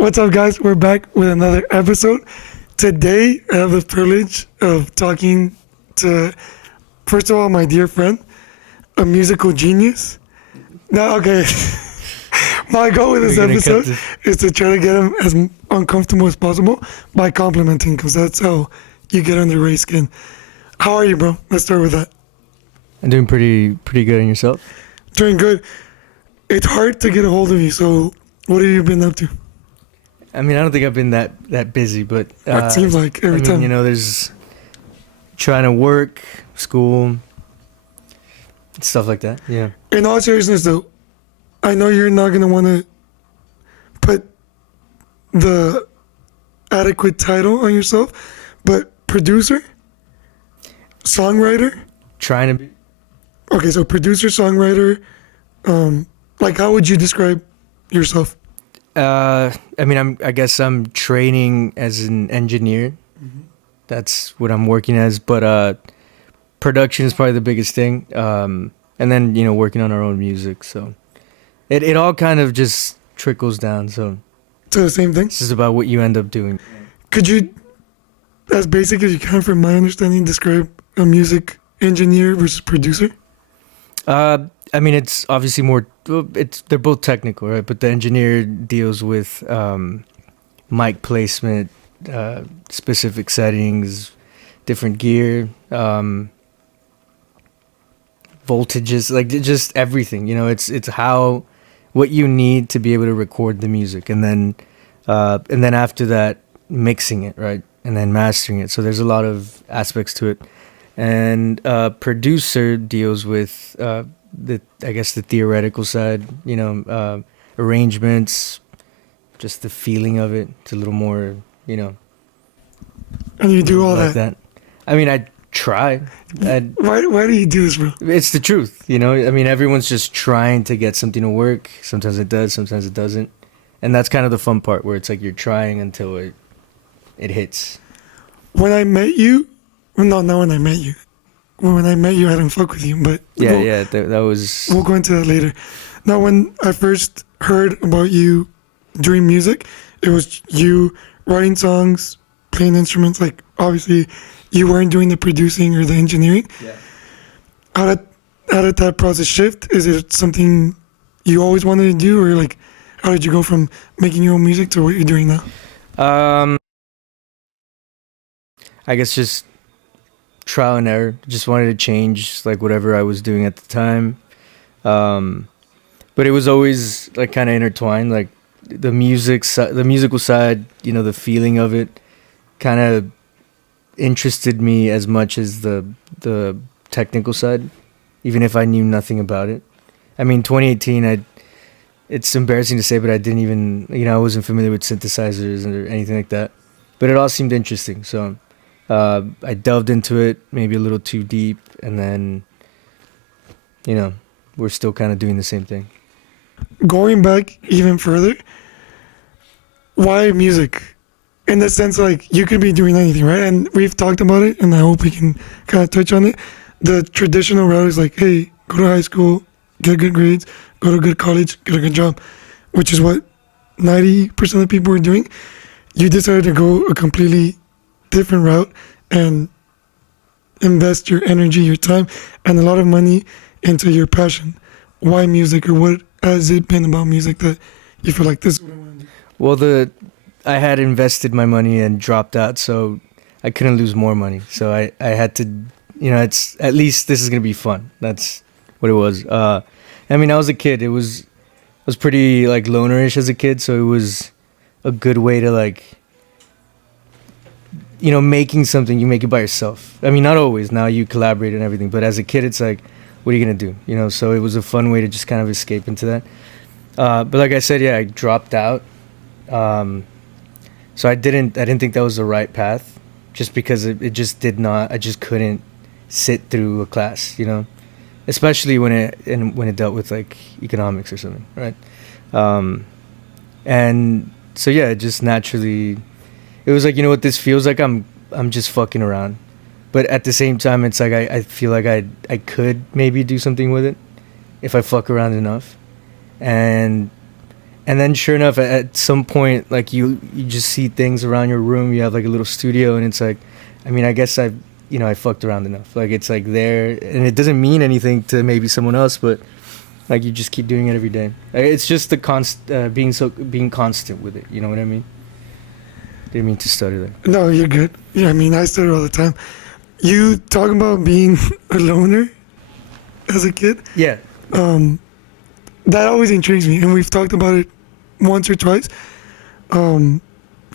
What's up, guys? We're back with another episode. Today, I have the privilege of talking to, first of all, my dear friend, a musical genius. Now, okay, my goal with this episode is to try to get him as uncomfortable as possible by complimenting, because that's how you get under Ray's skin. How are you, bro? Let's start with that. I'm doing pretty good. And yourself? Doing good. It's hard to get a hold of you, so what have you been up to? I mean, I don't think I've been that busy, but It seems like every time. You know, there's trying to work, school, stuff like that. Yeah. In all seriousness, though, I know you're not gonna want to put the adequate title on yourself, but producer, songwriter. Trying to be. Okay, so producer, songwriter. Like, how would you describe yourself? I mean, I guess I'm training as an engineer. Mm-hmm. That's what I'm working as. But production is probably the biggest thing. And then, you know, working on our own music. So it all kind of just trickles down. So The same thing? this is about what you end up doing. Could you, as basic as you can, from my understanding, describe a music engineer versus producer? I mean, it's obviously more. They're both technical, right? But the engineer deals with mic placement, specific settings, different gear, voltages, like just everything. You know, it's how what you need to be able to record the music, and then after that, mixing it, right, and then mastering it. So there's a lot of aspects to it, and producer deals with the theoretical side, you know, arrangements, just the feeling of it. It's a little more, you know. And you do all like that. I mean, I try. Why do you do this, bro? It's the truth, you know. I mean, everyone's just trying to get something to work. Sometimes it does, sometimes it doesn't. And that's kind of the fun part, where it's like you're trying until it hits. When I met you, well, no, not when I met you. When I met you, I didn't fuck with you, but That was. We'll go into that later. Now, when I first heard about you doing music, it was you writing songs, playing instruments. Like, obviously, you weren't doing the producing or the engineering. Yeah. How did that process shift? Is it something you always wanted to do, or like, how did you go from making your own music to what you're doing now? I guess just trial and error. Just wanted to change like whatever I was doing at the time. But it was always like kind of intertwined, like the musical side, you know, the feeling of it kind of interested me as much as the technical side, even if I knew nothing about it. I mean, 2018, it's embarrassing to say, but I didn't even, you know, I wasn't familiar with synthesizers or anything like that, but it all seemed interesting. So I delved into it maybe a little too deep, and then, you know, we're still kind of doing the same thing. Going back even further, why music? In the sense, like, you could be doing anything, right? And we've talked about it, and I hope we can kind of touch on it. The traditional route is like, hey, go to high school, get good grades, go to a good college, get a good job, which is what 90% of people are doing. You decided to go a completely different route and invest your energy, your time, and a lot of money into your passion. Why music, or what has it been about music that you feel like this is what I want to do? Well, I had invested my money and dropped out, so I couldn't lose more money. So I had to, you know, it's at least this is gonna be fun. That's what it was. I mean, I was a kid. I was pretty like lonerish as a kid, so it was a good way to, like, you know, making something, you make it by yourself. I mean, not always. Now you collaborate and everything, but as a kid, it's like, what are you gonna do? You know, so it was a fun way to just kind of escape into that. But like I said, yeah, I dropped out. So I didn't think that was the right path, just because it just did not. I just couldn't sit through a class, you know, especially when it dealt with like economics or something, right? And so yeah, it just naturally, it was like, you know what, this feels like I'm just fucking around, but at the same time, it's like I feel like I could maybe do something with it if I fuck around enough, and and then sure enough, at some point, like you just see things around your room. You have like a little studio, and it's like, I mean, I guess I fucked around enough. Like it's like there, and it doesn't mean anything to maybe someone else, but like you just keep doing it every day. It's just the being constant with it. You know what I mean? Didn't mean to stutter there. No, you're good. Yeah, I mean, I stutter all the time. You talking about being a loner as a kid? Yeah. That always intrigues me, and we've talked about it once or twice. Can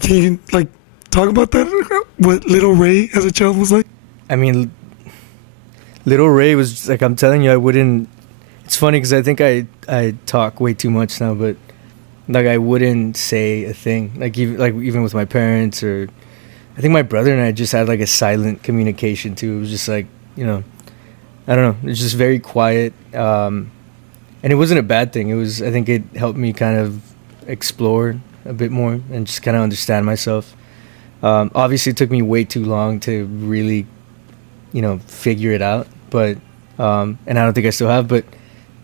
you like talk about that? What Little Ray as a child was like? I mean, Little Ray was like, I'm telling you, I wouldn't. It's funny because I think I talk way too much now, but like I wouldn't say a thing. Like even with my parents, or I think my brother and I just had like a silent communication too. It was just like, you know, I don't know. It's just very quiet, and it wasn't a bad thing. I think it helped me kind of explore a bit more and just kind of understand myself. Obviously, it took me way too long to really, figure it out. But and I don't think I still have. But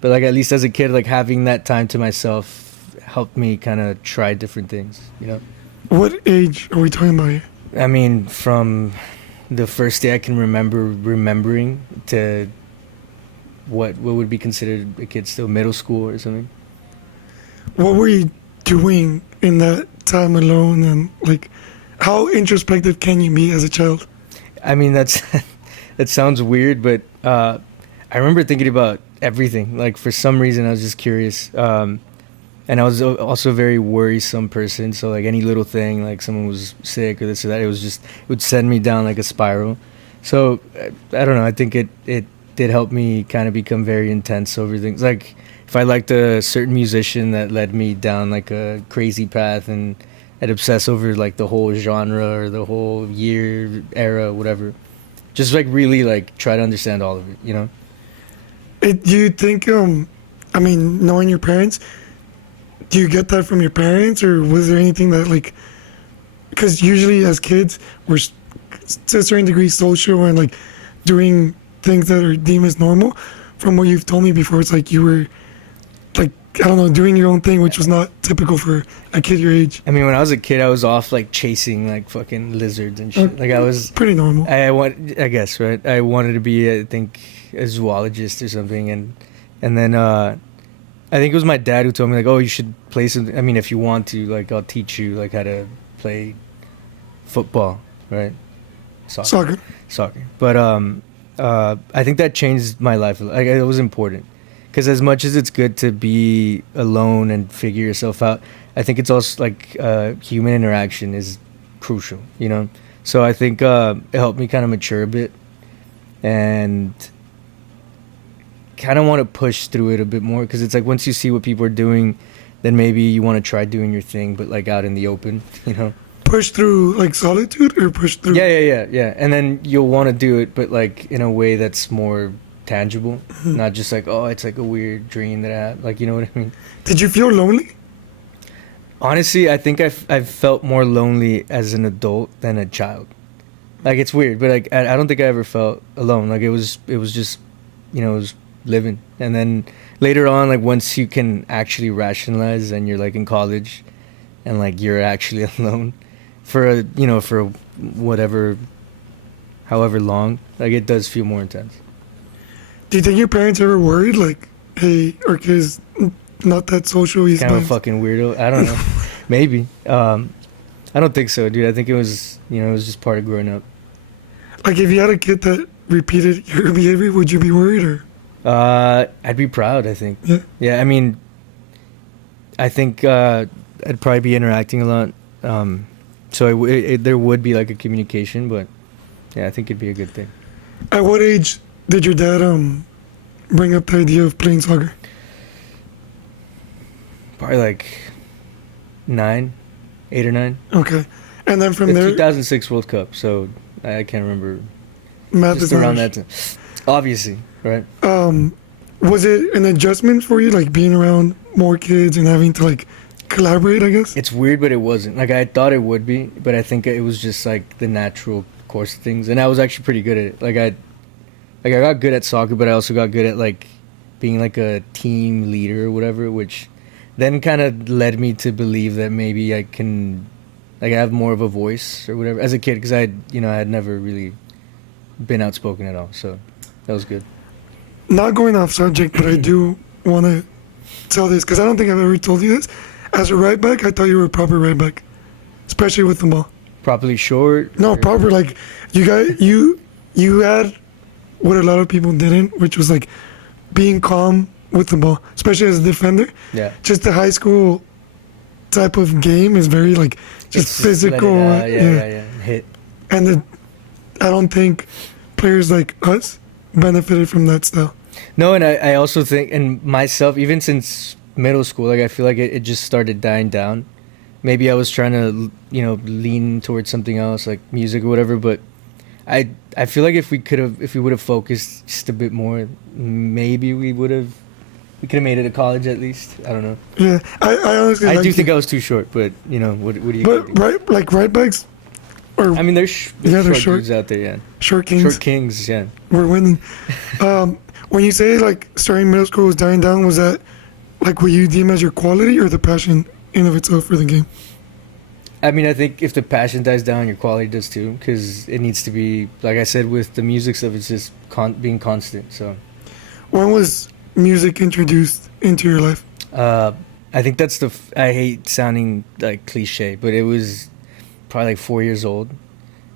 like at least as a kid, like having that time to myself helped me kind of try different things. What age are we talking about here? I mean, from the first day I can remembering to what would be considered a kid still, middle school or something. What were you doing in that time alone, and like how introspective can you be as a child? I mean, that sounds weird, but I remember thinking about everything. Like for some reason, I was just curious, and I was also a very worrisome person. So like any little thing, like someone was sick or this or that, it would send me down like a spiral. So I don't know. I think it did help me kind of become very intense over things. Like if I liked a certain musician, that led me down like a crazy path, and I'd obsess over like the whole genre or the whole year, era, whatever. Just like really like try to understand all of it. Do you think, I mean, knowing your parents, do you get that from your parents, or was there anything that like, because usually as kids, we're to a certain degree social and like doing things that are deemed as normal. From what you've told me before, it's like you were like, I don't know, doing your own thing, which was not typical for a kid your age. I mean, when I was a kid, I was off like chasing like fucking lizards and shit. Like I was pretty normal. I guess, right? I wanted to be, I think, a zoologist or something, and then I think it was my dad who told me like, oh, you should play some. I mean, if you want to, like, I'll teach you like how to play football, right? Soccer. But I think that changed my life. Like it was important. Because as much as it's good to be alone and figure yourself out, I think it's also like human interaction is crucial, So I think it helped me kind of mature a bit and kind of want to push through it a bit more. Because it's like once you see what people are doing, then maybe you want to try doing your thing, but like out in the open, Push through like solitude, or push through? Yeah. And then you'll want to do it, but like in a way that's more tangible, not just like, oh, it's like a weird dream that I had, like, you know what I mean? Did you feel lonely? Honestly, I think I've felt more lonely as an adult than a child. Like it's weird, but like I don't think I ever felt alone. Like it was just, it was living. And then later on, like once you can actually rationalize and you're like in college and like you're actually alone for for whatever, however long, like it does feel more intense. Do you think your parents ever worried, like, hey, our kid's not that social? He's kind of a fucking weirdo. I don't know. Maybe. I don't think so, dude. I think it was, it was just part of growing up. Like, if you had a kid that repeated your behavior, would you be worried, or? I'd be proud, I think. Yeah. Yeah, I mean, I think I'd probably be interacting a lot. So there would be like a communication, but yeah, I think it'd be a good thing. At what age did your dad bring up the idea of playing soccer? Probably like 8 or 9. Okay, and then from there, 2006 World Cup. So I can't remember. Math just is around not that time. Obviously, right? Was it an adjustment for you, like being around more kids and having to like collaborate, I guess? It's weird, but it wasn't. Like I thought it would be, but I think it was just like the natural course of things, and I was actually pretty good at it. Like I got good at soccer, but I also got good at like being like a team leader or whatever, which then kind of led me to believe that maybe I can, like, I have more of a voice or whatever as a kid, because I had never really been outspoken at all. So that was good. Not going off subject, but I do want to tell this because I don't think I've ever told you this. As a right back, I thought you were a proper right back, especially with the ball. Properly short? No, proper, like you had what a lot of people didn't, which was like being calm with the ball, especially as a defender. Yeah. Just the high school type of game is very like just physical. Yeah. Hit. And I don't think players like us benefited from that style. No, and I also think, and myself, even since middle school, like I feel like it just started dying down. Maybe I was trying to, lean towards something else, like music or whatever, but I feel like if we would have focused just a bit more, maybe we could have made it to college at least. I don't know. Yeah, I honestly I like do think I was too short, but what do you? But right backs, or I mean, there's they're short short dudes out there, yeah. Short kings. Short kings, yeah. We're winning. When you say like starting middle school was dying down, was that like what you deem as your quality or the passion in of itself for the game? I mean, I think if the passion dies down, your quality does too, because it needs to be, like I said, with the music stuff, it's just being constant. So, when was music introduced into your life? I think that's I hate sounding like cliche, but it was probably like 4 years old.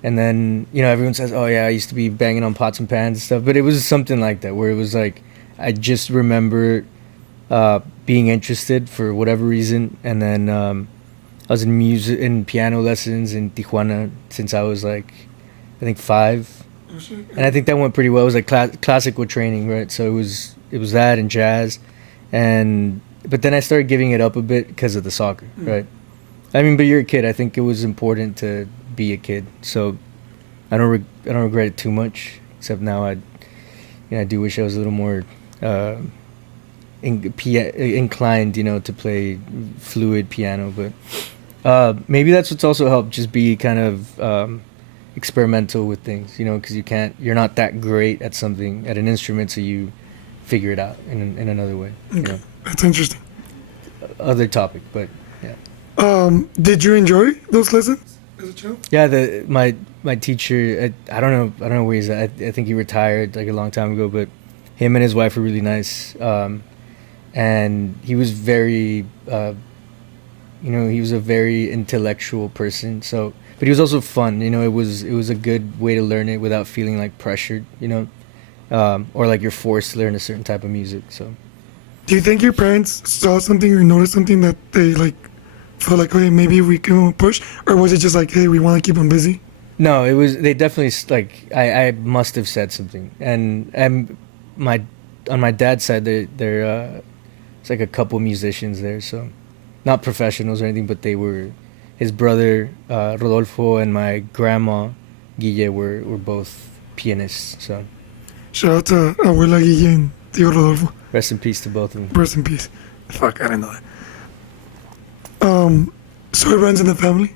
And then, everyone says, oh yeah, I used to be banging on pots and pans and stuff, but it was something like that, where it was like, I just remember being interested for whatever reason. And then I was in piano lessons in Tijuana since I was like, I think 5. And I think that went pretty well. It was like classical training, right? So it was that and jazz. But then I started giving it up a bit because of the soccer, right? I mean, but you're a kid. I think it was important to be a kid. So I don't regret it too much, except now I do wish I was a little more inclined, to play fluid piano. But maybe that's what's also helped, just be kind of experimental with things, because you're not that great at something, at an instrument, so you figure it out in another way. Okay. That's interesting. Other topic, but yeah. Did you enjoy those lessons as a child? Yeah, my teacher, I don't know where he's at. I think he retired like a long time ago, but him and his wife were really nice. And he was very, he was a very intellectual person. So, but he was also fun. It was a good way to learn it without feeling like pressured. Or like you're forced to learn a certain type of music. So, do you think your parents saw something or noticed something that they like felt like, okay, maybe we can push, or was it just like, hey, we want to keep them busy? No, it was. They definitely like. I must have said something, and on my dad's side, they're it's like a couple musicians there, so not professionals or anything, but they were. His brother Rodolfo and my grandma Guille were both pianists. So shout out to Abuela Guille and Tío Rodolfo. Rest in peace to both of them. Rest in peace. Fuck, I didn't know that. So it runs in the family.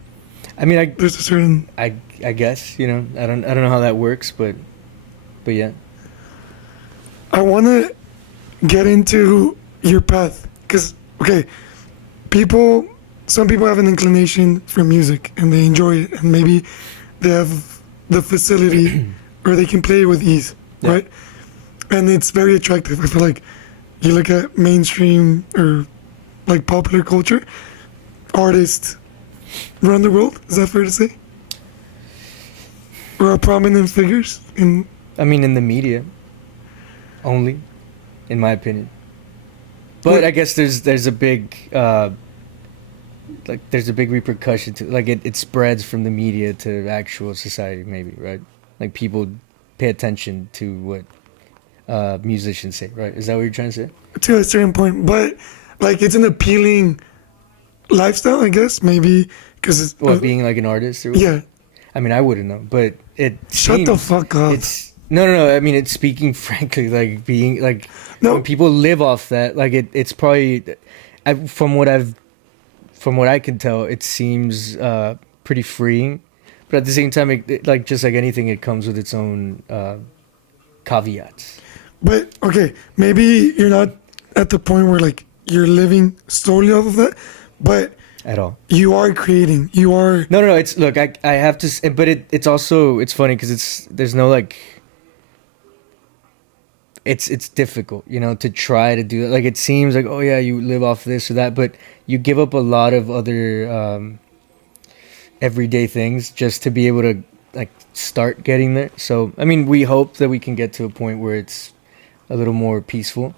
I mean, there's a certain. I guess I don't know how that works, but yeah. I want to get into your path because some people have an inclination for music and they enjoy it, and maybe they have the facility or they can play it with ease, yeah. Right? And it's very attractive. I feel like you look at mainstream or like popular culture, artists around the world. Is that fair to say? Or prominent figures in? I mean, in the media, only, in my opinion. But what? I guess there's a big there's a big repercussion to it spreads from the media to actual society, maybe, right? Like people pay attention to what musicians say, right? Is that what you're trying to say? To a certain point, but it's an appealing lifestyle, I guess, maybe, because it's being like an artist or yeah. I mean, I wouldn't know, but it shut the fuck up. It's no. I mean, it's speaking frankly, like being like when people live off that, like it's probably from what I can tell, it seems pretty freeing, but at the same time, like just like anything, it comes with its own caveats. But maybe you're not at the point where you're living solely off of that, but at all. you are creating. You are. No. It's look. I have to. But it's also it's funny because there's no like. It's difficult, you know, to try to do it. Like it seems like, oh yeah, you live off this or that, but you give up a lot of other everyday things just to be able to like start getting there. So I mean, we hope that we can get to a point where it's a little more peaceful.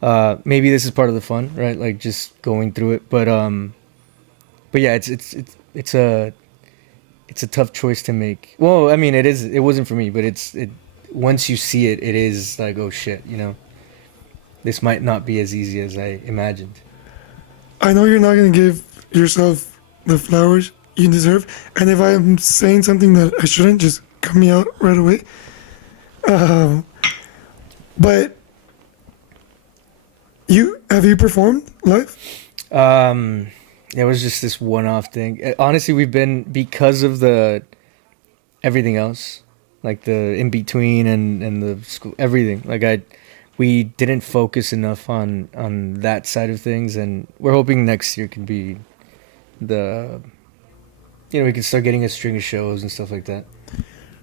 Maybe this is part of the fun, right? Like just going through it. But yeah, it's a tough choice to make. Well, I mean, it is. It wasn't for me, but it once you see it, it is like, oh shit, you know, this might not be as easy as I imagined. I know you're not gonna give yourself the flowers you deserve, and if I'm saying something that I shouldn't, just cut me out right away. But have you performed live? It was just this one-off thing. Honestly, we've been because of the everything else, like the in between and the school, everything. Like we didn't focus enough on that side of things, and we're hoping next year can be we can start getting a string of shows and stuff like that.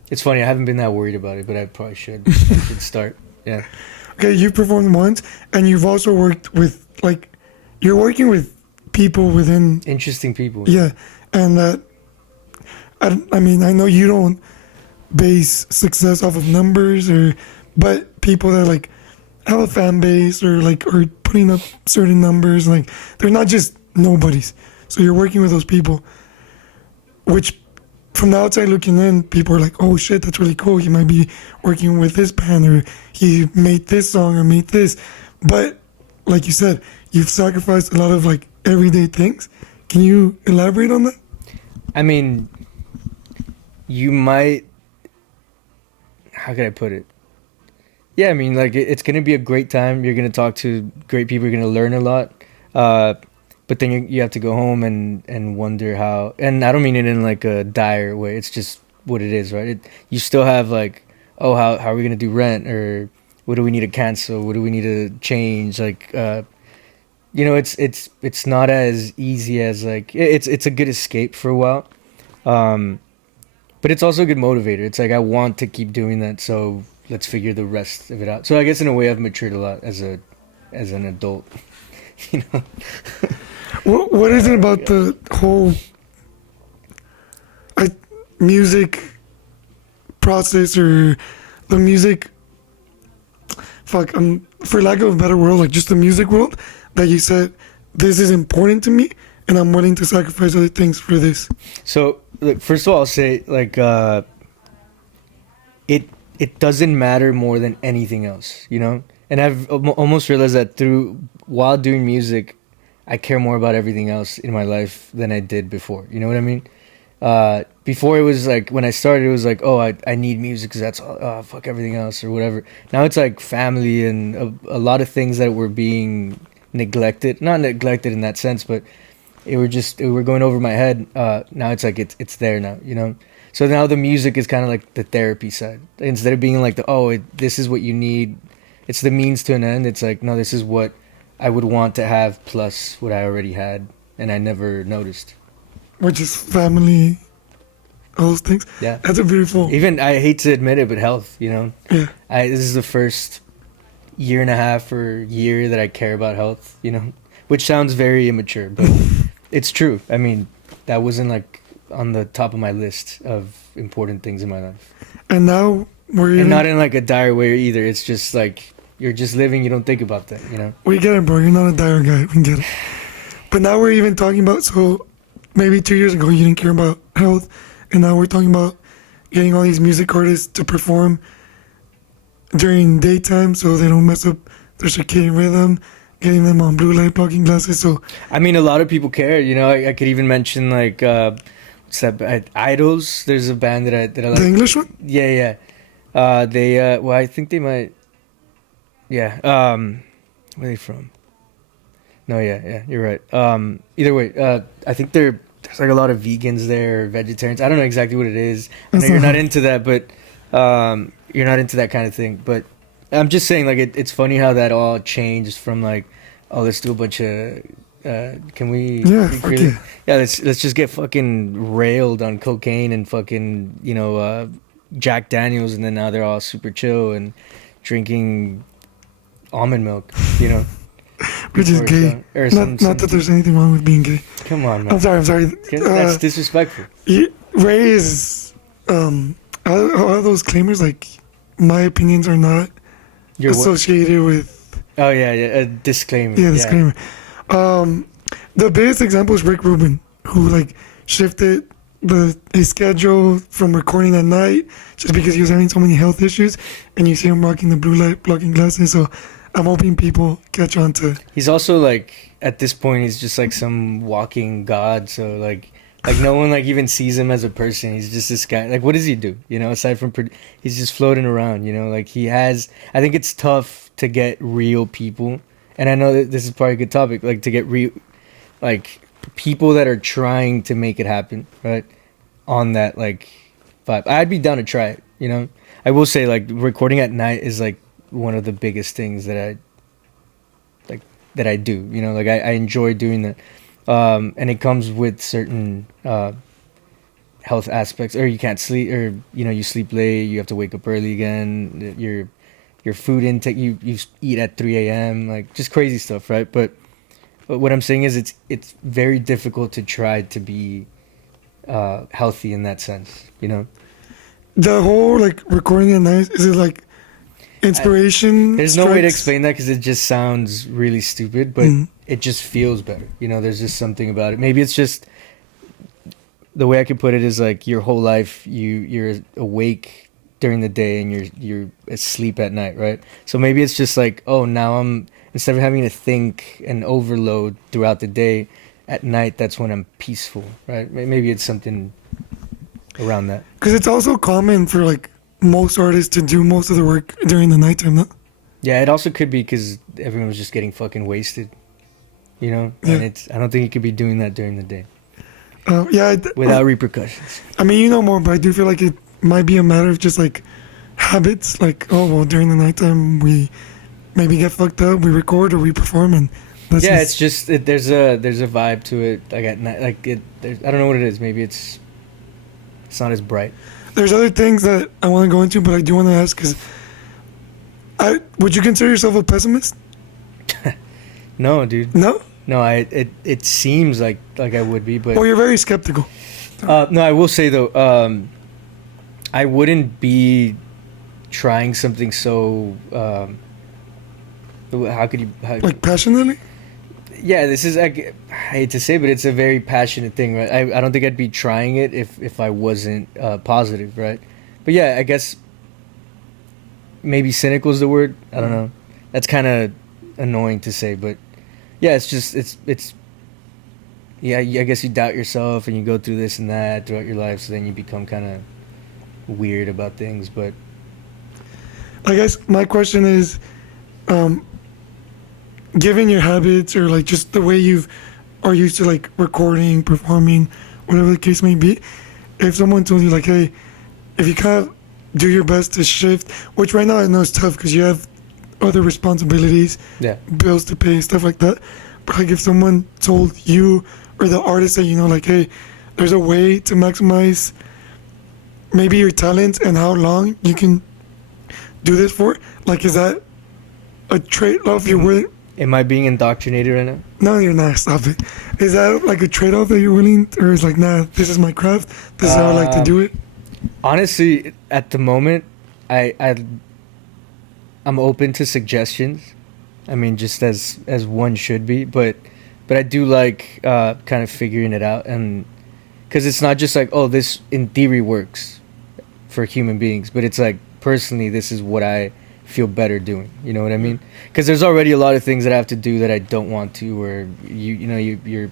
It's funny, I haven't been that worried about it, but I probably should. I should start. Yeah. Okay, you performed once, and you've also worked with you're working with people within interesting people. Yeah, and I mean, I know you don't base success off of numbers but people that like have a fan base or are putting up certain numbers, like they're not just nobodies. So you're working with those people, which from the outside looking in, people are like, oh shit, that's really cool. He might be working with this band, or he made this song or made this. But like you said, you've sacrificed a lot of like everyday things. Can you elaborate on that? I mean, you might, how could I put it? Yeah, I mean, like it's going to be a great time. You're going to talk to great people. You're going to learn a lot. But then you have to go home and wonder how, and I don't mean it in like a dire way. It's just what it is, right? You still have like, oh, how are we going to do rent, or what do we need to cancel? What do we need to change? Like, it's not as easy as like, it's a good escape for a while. But it's also a good motivator. It's like, I want to keep doing that. So let's figure the rest of it out. So I guess in a way I've matured a lot as an adult, you know? What is it about the whole music process, or the music, for lack of a better word, like just the music world, that you said, this is important to me and I'm willing to sacrifice other things for this? So, look, first of all, I'll say, like, it doesn't matter more than anything else, you know? And I've almost realized that while doing music, I care more about everything else in my life than I did before. You know what I mean? Before it was like, when I started, it was like, oh, I need music because that's, fuck everything else or whatever. Now it's like family and a lot of things that were being neglected. Not neglected in that sense, but it were going over my head. Now it's like, it's there now, you know? So now the music is kind of like the therapy side. Instead of being like this is what you need. It's the means to an end. It's like, no, this is what I would want to have plus what I already had, and I never noticed. Which is family, all those things. Yeah. That's a beautiful. Even, I hate to admit it, but health, you know? Yeah. This is the first year and a half or year that I care about health, you know? Which sounds very immature, but it's true. I mean, that wasn't like on the top of my list of important things in my life. And now and not in like a dire way either. It's just like, you're just living, you don't think about that, you know? We get it, bro. You're not a dire guy. We get it. But now we're even talking about, so maybe 2 years ago you didn't care about health, and now we're talking about getting all these music artists to perform during daytime so they don't mess up their circadian rhythm, getting them on blue light blocking glasses. So I mean, a lot of people care, you know? I could even mention like, what's that? Idols. There's a band that I like. The English one? Yeah. Well, I think they might. Yeah. Where are they from? No, yeah, you're right. Either way, I think there's like a lot of vegans there, vegetarians. I don't know exactly what it is. I know you're not into that, but you're not into that kind of thing. But I'm just saying, like, it's funny how that all changed from like oh, let's do a bunch of. Can we? Yeah, think fuck really- yeah. yeah. Let's just get fucking railed on cocaine and fucking Jack Daniels, and then now they're all super chill and drinking almond milk. You know, Which is before it's gay. done. Or some, Not that there's anything wrong with being gay. Come on, man. I'm sorry. That's disrespectful. Ray is all those claimers, like, my opinions are not You're what? associated with. Oh yeah. A disclaimer. Yeah, disclaimer. The biggest example is Rick Rubin, who like shifted his schedule from recording at night just because he was having so many health issues, and you see him rocking the blue light blocking glasses. So I'm hoping people catch on to. He's also like at this point he's just like some walking god. So like no one like even sees him as a person. He's just this guy. Like what does he do? You know, aside from he's just floating around. You know, like he has. I think it's tough to get real people, and I know that this is probably a good topic. Like to get real, like people that are trying to make it happen, right? On that like vibe, I'd be down to try it. You know, I will say like recording at night is like one of the biggest things that I do. You know, like I enjoy doing that. And it comes with certain health aspects, or you can't sleep, or you sleep late, you have to wake up early again. Your food intake, you eat at 3 a.m. like just crazy stuff, right? But what I'm saying is it's very difficult to try to be healthy in that sense, you know. The whole like recording at night, is it like inspiration? There's no way to strikes? explain that because it just sounds really stupid, but it just feels better. You know, there's just something about it. Maybe it's just the way I could put it is like your whole life you're awake during the day and you're asleep at night, right? So maybe it's just like, oh, now instead of having to think and overload throughout the day, at night that's when I'm peaceful, right? Maybe it's something around that. Because it's also common for like most artists to do most of the work during the nighttime, no? Yeah, it also could be because everyone was just getting fucking wasted, you know? Yeah. And I don't think you could be doing that during the day without repercussions. I mean, you know more, but I do feel like it might be a matter of just like habits. Like, oh, well, during the nighttime we maybe get fucked up, we record or we perform, and that's Yeah, it's just there's a vibe to it. Like at night, like I don't know what it is. Maybe it's not as bright. There's other things that I want to go into, but I do want to ask because would you consider yourself a pessimist? No, dude. No. No, it seems like I would be, but Well, you're very skeptical. no, I will say though, I wouldn't be trying something so. How could you? Like passionately? Yeah, this is I hate to say, but it's a very passionate thing, right? I don't think I'd be trying it if I wasn't positive, right? But yeah, I guess maybe cynical is the word. I don't know. That's kind of annoying to say, but yeah, it's just it's yeah. I guess you doubt yourself and you go through this and that throughout your life, so then you become kind of weird about things. But I guess my question is, given your habits or like just the way you are used to like recording, performing, whatever the case may be, if someone told you like, hey, if you kind of do your best to shift, which right now I know is tough because you have other responsibilities, yeah, bills to pay, stuff like that. But like if someone told you or the artist that you know, like, hey, there's a way to maximize maybe your talents and how long you can do this for, like, is that a trade-off you're willing? am I being indoctrinated right now? No, you're not. Stop it. Is that like a trade-off that you're willing, or is like, nah, this is my craft. This is how I like to do it. Honestly, at the moment, I'm open to suggestions. I mean, just as one should be, but I do like kind of figuring it out, and because it's not just like, oh, this in theory works for human beings, but it's like personally, this is what I feel better doing. You know what I mean? Because there's already a lot of things that I have to do that I don't want to, or you're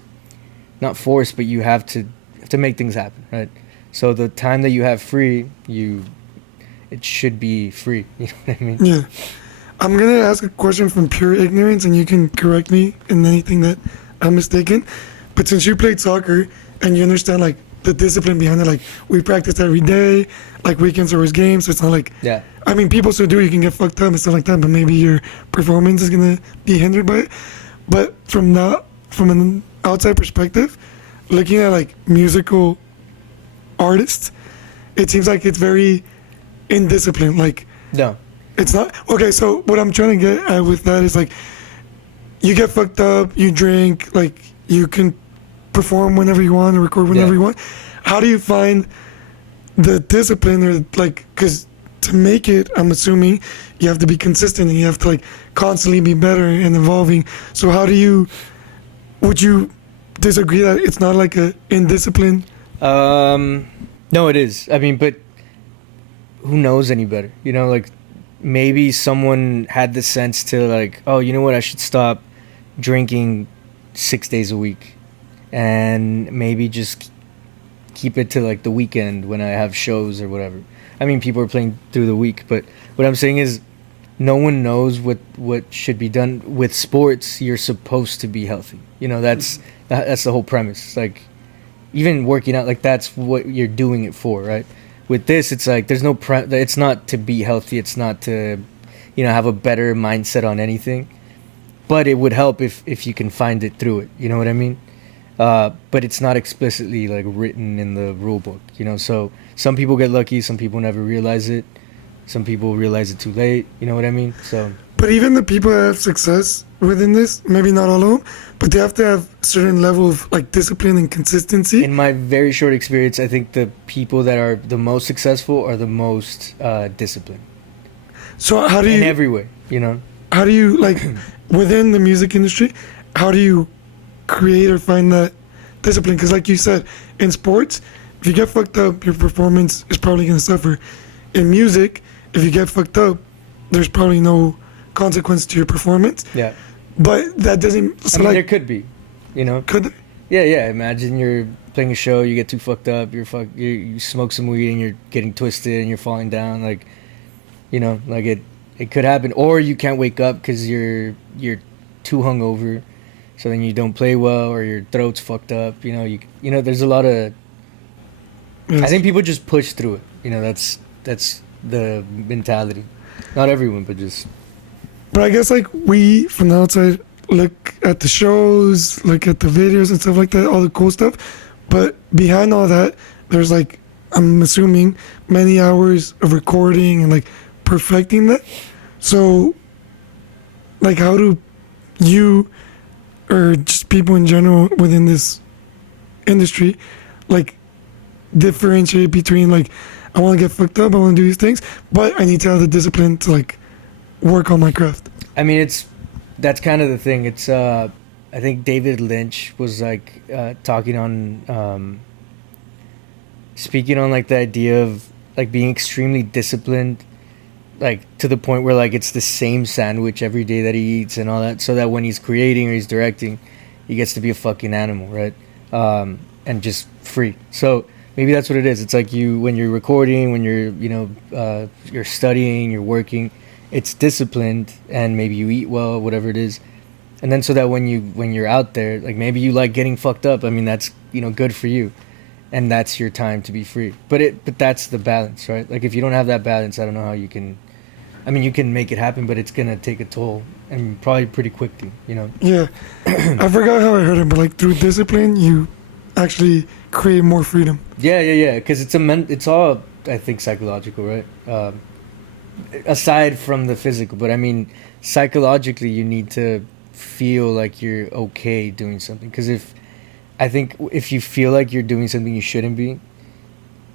not forced, but you have to make things happen, right? So the time that you have free, it should be free. You know what I mean? Yeah. I'm gonna ask a question from pure ignorance, and you can correct me in anything that I'm mistaken. But since you played soccer and you understand like the discipline behind it, like we practice every day, like weekends are always games, so it's not like, Yeah. I mean, people still do, you can get fucked up and stuff like that, but maybe your performance is gonna be hindered by it. But from an outside perspective, looking at like musical artists, it seems like it's very indisciplined. Like No. it's not okay. So what I'm trying to get at with that is like you get fucked up, you drink, like you can perform whenever you want or record whenever Yeah. you want. How do you find the discipline or like because to make it, I'm assuming you have to be consistent and you have to like constantly be better and evolving. So how do you? Would you disagree that it's not like a indiscipline? No, it is. I mean, but who knows any better? You know, like maybe someone had the sense to like, oh, you know what? I should stop drinking 6 days a week, and maybe just keep it to like the weekend when I have shows or whatever. I mean, people are playing through the week, but what I'm saying is, no one knows what should be done with sports. You're supposed to be healthy. You know, that's the whole premise. Like, even working out, like that's what you're doing it for, right? With this, it's like there's no it's not to be healthy. It's not to, you know, have a better mindset on anything. But it would help if you can find it through it. You know what I mean? But it's not explicitly like written in the rule book. You know, so some people get lucky. Some people never realize it. Some people realize it too late. You know what I mean? So. But even the people that have success within this, maybe not all of them, but they have to have a certain level of like discipline and consistency. In my very short experience, I think the people that are the most successful are the most disciplined. So how do you? In every way, you know? How do you like within the music industry? How do you create or find that discipline? Because like you said, in sports, if you get fucked up, your performance is probably going to suffer. In music, if you get fucked up, there's probably no consequence to your performance. Yeah. But that doesn't. So I mean, like, there could be, you know? could there? Yeah. Imagine you're playing a show, you get too fucked up, you smoke some weed and you're getting twisted and you're falling down. Like, you know, like it could happen. Or you can't wake up because you're too hungover, so then you don't play well, or your throat's fucked up. You know, there's a lot of. Yes. I think people just push through it. You know, that's the mentality. Not everyone, but just. But I guess like we from the outside look at the shows, look at the videos and stuff like that, all the cool stuff. But behind all that, there's like I'm assuming many hours of recording and like perfecting that. So like how do you or just people in general within this industry like differentiate between like I want to get fucked up, I want to do these things, but I need to have the discipline to like work on my craft. I mean, that's kind of the thing. It's I think David Lynch was like talking on speaking on like the idea of like being extremely disciplined, like to the point where like it's the same sandwich every day that he eats and all that, so that when he's creating or he's directing, he gets to be a fucking animal, right? And just free. So maybe that's what it is. It's like when you're recording, when you're you're studying, you're working, it's disciplined, and maybe you eat well, whatever it is, and then so that when you're out there, like maybe you like getting fucked up. I mean, that's good for you, and that's your time to be free. But that's the balance, right? Like if you don't have that balance, I don't know how you can. I mean, you can make it happen, but it's gonna take a toll, and probably pretty quickly, Yeah. I forgot how I heard it, but like through discipline, you actually create more freedom. Yeah. Because it's all, I think, psychological, right? Aside from the physical, but I mean, psychologically, you need to feel like you're okay doing something. Because if you feel like you're doing something you shouldn't be,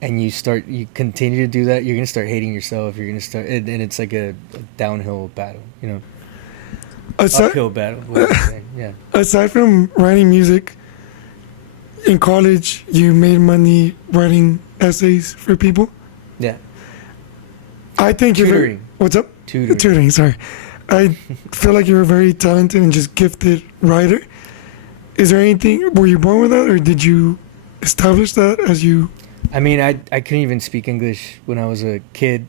and you continue to do that, you're gonna start hating yourself. You're gonna start, and it's like a downhill battle, uphill battle. What I'm saying. Yeah. Aside from writing music, in college, you made money writing essays for people. Yeah. I think you're Tutoring. What's up? Tutoring. Sorry, I feel like you're a very talented and just gifted writer. Is there anything? Were you born with that, or did you establish that as you? I mean, I couldn't even speak English when I was a kid,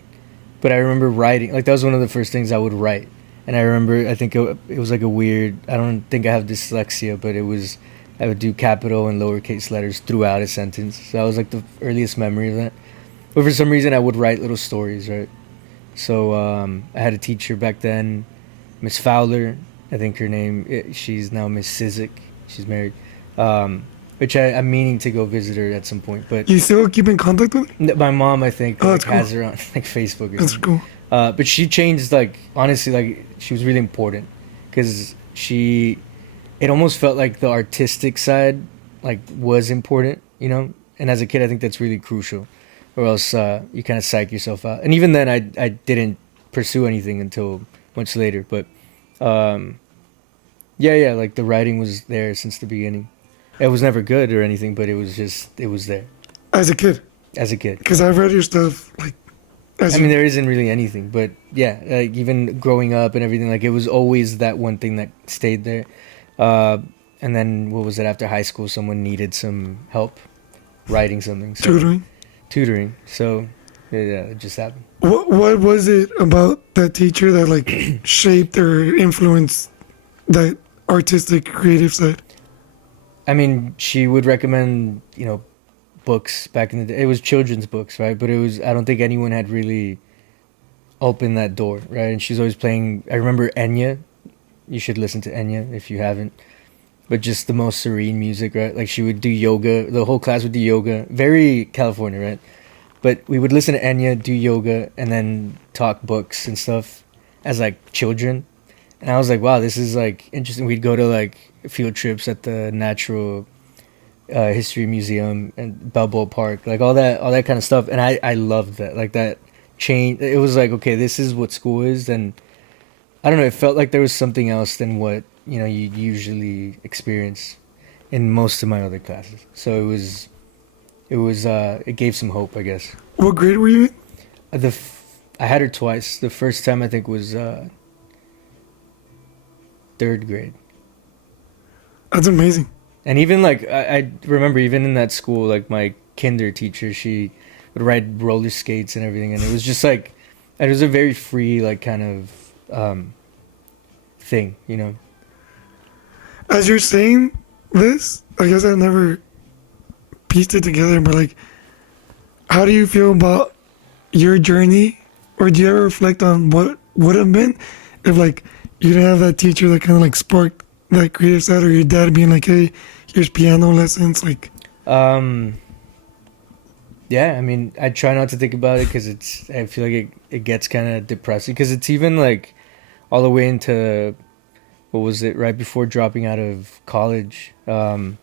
but I remember writing. Like, that was one of the first things I would write. And I remember, I think it was like a weird, I don't think I have dyslexia, but I would do capital and lowercase letters throughout a sentence. So that was like the earliest memory of that. But for some reason, I would write little stories, right? So I had a teacher back then, Miss Fowler, I think her name. She's now Miss Sizik. She's married. Which I'm meaning to go visit her at some point. But You still keep in contact with her? my mom, I think, Oh, like, that's cool. has her on like Facebook or That's something. cool. But she changed, like, honestly, like, she was really important because it almost felt like the artistic side, like, was important, you know. And as a kid, I think that's really crucial, or else you kind of psych yourself out. And even then, I didn't pursue anything until much later. But yeah, like the writing was there since the beginning. It was never good or anything, but it was there As a kid, as a kid. because I've read your stuff like as I you, mean, there isn't really anything, but yeah, like even growing up and everything, like it was always that one thing that stayed there. Uh, and then what was it after high school? Someone needed some help writing something, so tutoring. tutoring. So yeah, it just happened. What was it about that teacher that like shaped or influenced that artistic creative side? I mean, she would recommend, books back in the day. It was children's books, right? But I don't think anyone had really opened that door, right? And she's always playing, I remember Enya. You should listen to Enya if you haven't. But just the most serene music, right? Like she would do yoga. The whole class would do yoga. Very California, right? But we would listen to Enya, do yoga, and then talk books and stuff as like children. And I was like, wow, this is like interesting. We'd go to like field trips at the Natural History Museum and Balboa Park, like all that kind of stuff. And I loved that, like that change. It was like, okay, this is what school is. And I don't know, it felt like there was something else than what, you usually experience in most of my other classes. So it gave some hope, I guess. What grade were you in? I had her twice. The first time I think was third grade. That's amazing. And even like I remember even in that school, like my kinder teacher, she would ride roller skates and everything, and it was just like it was a very free like kind of thing, As you're saying this, I guess I've never pieced it together, but like, how do you feel about your journey, or do you ever reflect on what would have been if like you didn't have that teacher that kind of like sparked that creative side, or your dad being like, hey, here's piano lessons, like. Yeah, I mean, I try not to think about it because I feel like it gets kind of depressing because it's even like all the way into, what was it, right before dropping out of college. Like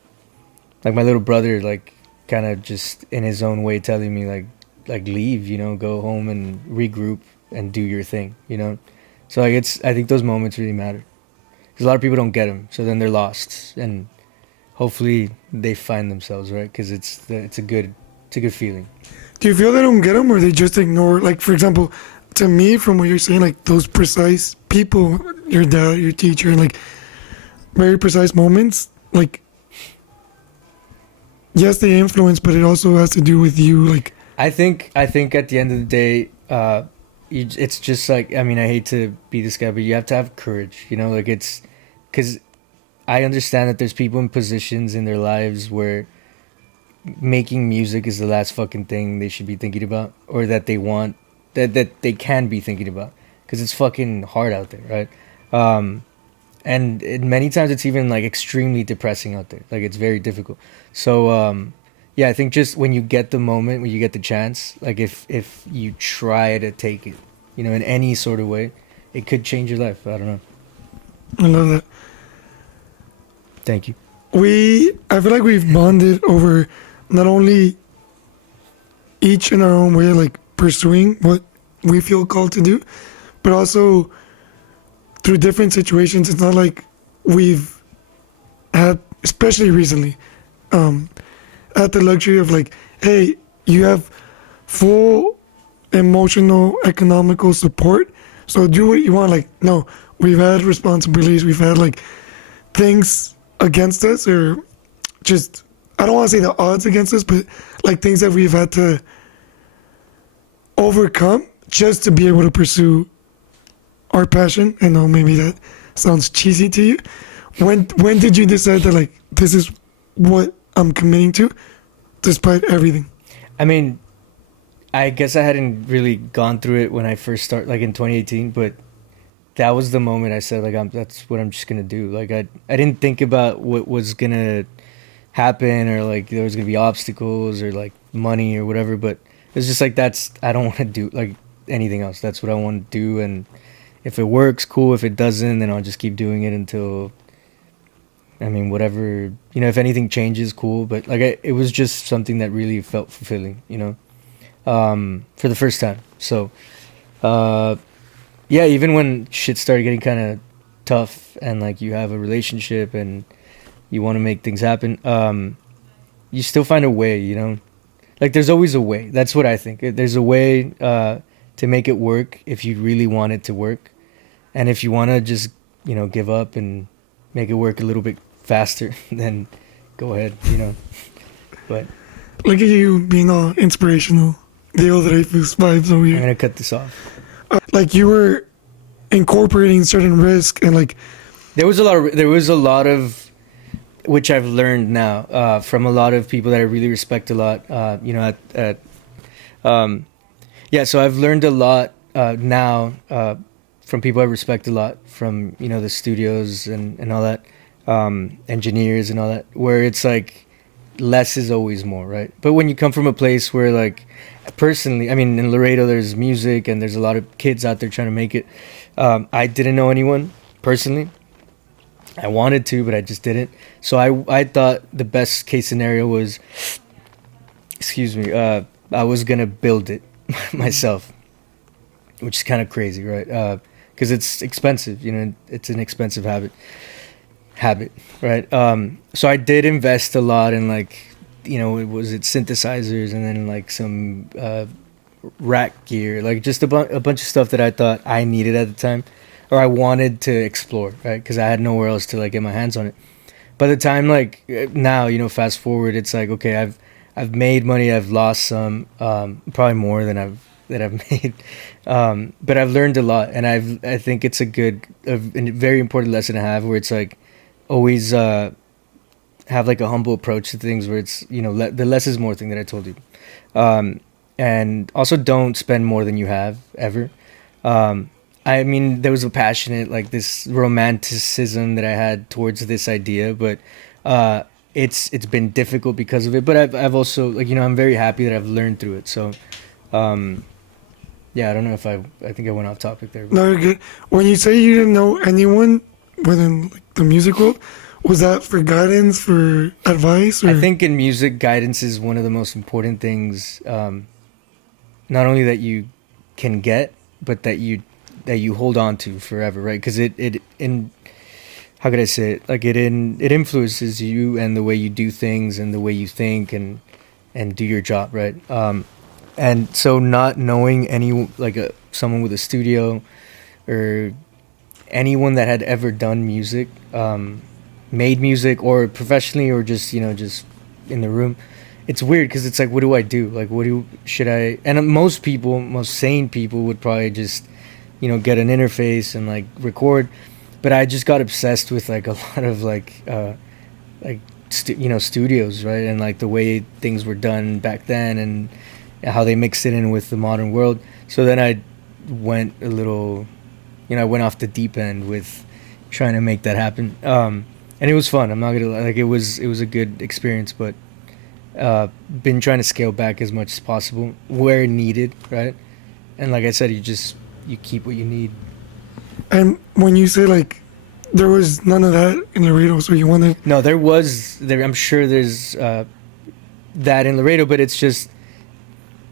my little brother, like kind of just in his own way telling me like leave, go home and regroup and do your thing, So like I think those moments really matter because a lot of people don't get them, so then they're lost, and hopefully they find themselves, right? Because it's a good feeling. Do you feel they don't get them, or they just ignore? Like, for example, to me, from what you're saying, like those precise people, your dad, your teacher, like very precise moments, like, yes, they influence, but it also has to do with you, like. I think at the end of the day, it's just like, I mean, I hate to be this guy, but you have to have courage, like it's because I understand that there's people in positions in their lives where making music is the last fucking thing they should be thinking about, or that they want, that they can be thinking about, because it's fucking hard out there, right? Many times it's even like extremely depressing out there, like it's very difficult. So yeah, I think just when you get the moment, when you get the chance, like if you try to take it, in any sort of way, it could change your life. I don't know. I love that. Thank you. I feel like we've bonded over not only each in our own way, like pursuing what we feel called to do, but also through different situations. It's not like we've had, especially recently, had the luxury of like, hey, you have full emotional, economical support, so do what you want. Like, no, we've had responsibilities, we've had like things against us, or just, I don't want to say the odds against us, but like things that we've had to overcome just to be able to pursue our passion. I know maybe that sounds cheesy to you. When did you decide that like this is what I'm committing to, despite everything? I mean, I guess I hadn't really gone through it when I first started, like in 2018, but that was the moment I said, like, that's what I'm just gonna do. Like, I didn't think about what was gonna happen, or like there was gonna be obstacles or like money or whatever. But it's just like, that's, I don't want to do like anything else. That's what I want to do, and if it works, cool. If it doesn't, then I'll just keep doing it until, I mean, whatever, if anything changes, cool. But like, it was just something that really felt fulfilling, for the first time. So, uh, yeah, even when shit started getting kind of tough, and like you have a relationship and you want to make things happen, you still find a way. Like, there's always a way. That's what I think. There's a way to make it work if you really want it to work. And if you want to just, give up and make it work a little bit faster, then go ahead. But Look at you being all inspirational. Dale Dreyfus vibes over I'm here. going to cut this off. Like you were incorporating certain risk and like There was a lot of, which I've learned now, from a lot of people that I really respect a lot, yeah, so I've learned a lot now from people I respect a lot, from the studios and all that, engineers and all that, where it's like less is always more, right? But when you come from a place where, like, personally, I mean, in Laredo there's music and there's a lot of kids out there trying to make it. I didn't know anyone personally. I wanted to, but I just didn't. So I thought the best case scenario was, excuse me, I was gonna build it myself, which is kind of crazy, right? Because it's expensive, it's an expensive habit, right? So I did invest a lot in, like, it synthesizers, and then like some rack gear, like just a bunch of stuff that I thought I needed at the time, or I wanted to explore, right? Because I had nowhere else to like get my hands on it. By the time, like, now, fast forward, it's like, okay, I've made money, I've lost some, probably more than I've made, but I've learned a lot, and I think it's a very important lesson to have, where it's like, always have like a humble approach to things, where it's, the less is more thing that I told you, and also don't spend more than you have ever. I mean, there was a passionate, like, this romanticism that I had towards this idea, but it's been difficult because of it. But I've also, like, I'm very happy that I've learned through it. So, yeah, I don't know if I think I went off topic there. But. no, you're good. When you say you didn't know anyone within like the music world, was that for guidance, for advice, or? I think in music, guidance is one of the most important things. Not only that you can get, but that you hold on to forever, right? Because it how could I say it? Like, it influences you and the way you do things and the way you think and do your job, right? And so not knowing someone with a studio, or anyone that had ever done music, made music, or professionally, or just just in the room, it's weird, because it's like, what do I do? Like, should I? And most sane people would probably just get an interface and like record. But I just got obsessed with like a lot of studios, right? And like the way things were done back then, and how they mixed it in with the modern world. So then I went a little, I went off the deep end with trying to make that happen. And it was fun. I'm not gonna lie. Like, it was a good experience, but been trying to scale back as much as possible where needed, right? And like I said, you keep what you need. And when you say like there was none of that in Laredo, so you wanted. No, there. I'm sure there's that in Laredo, but it's just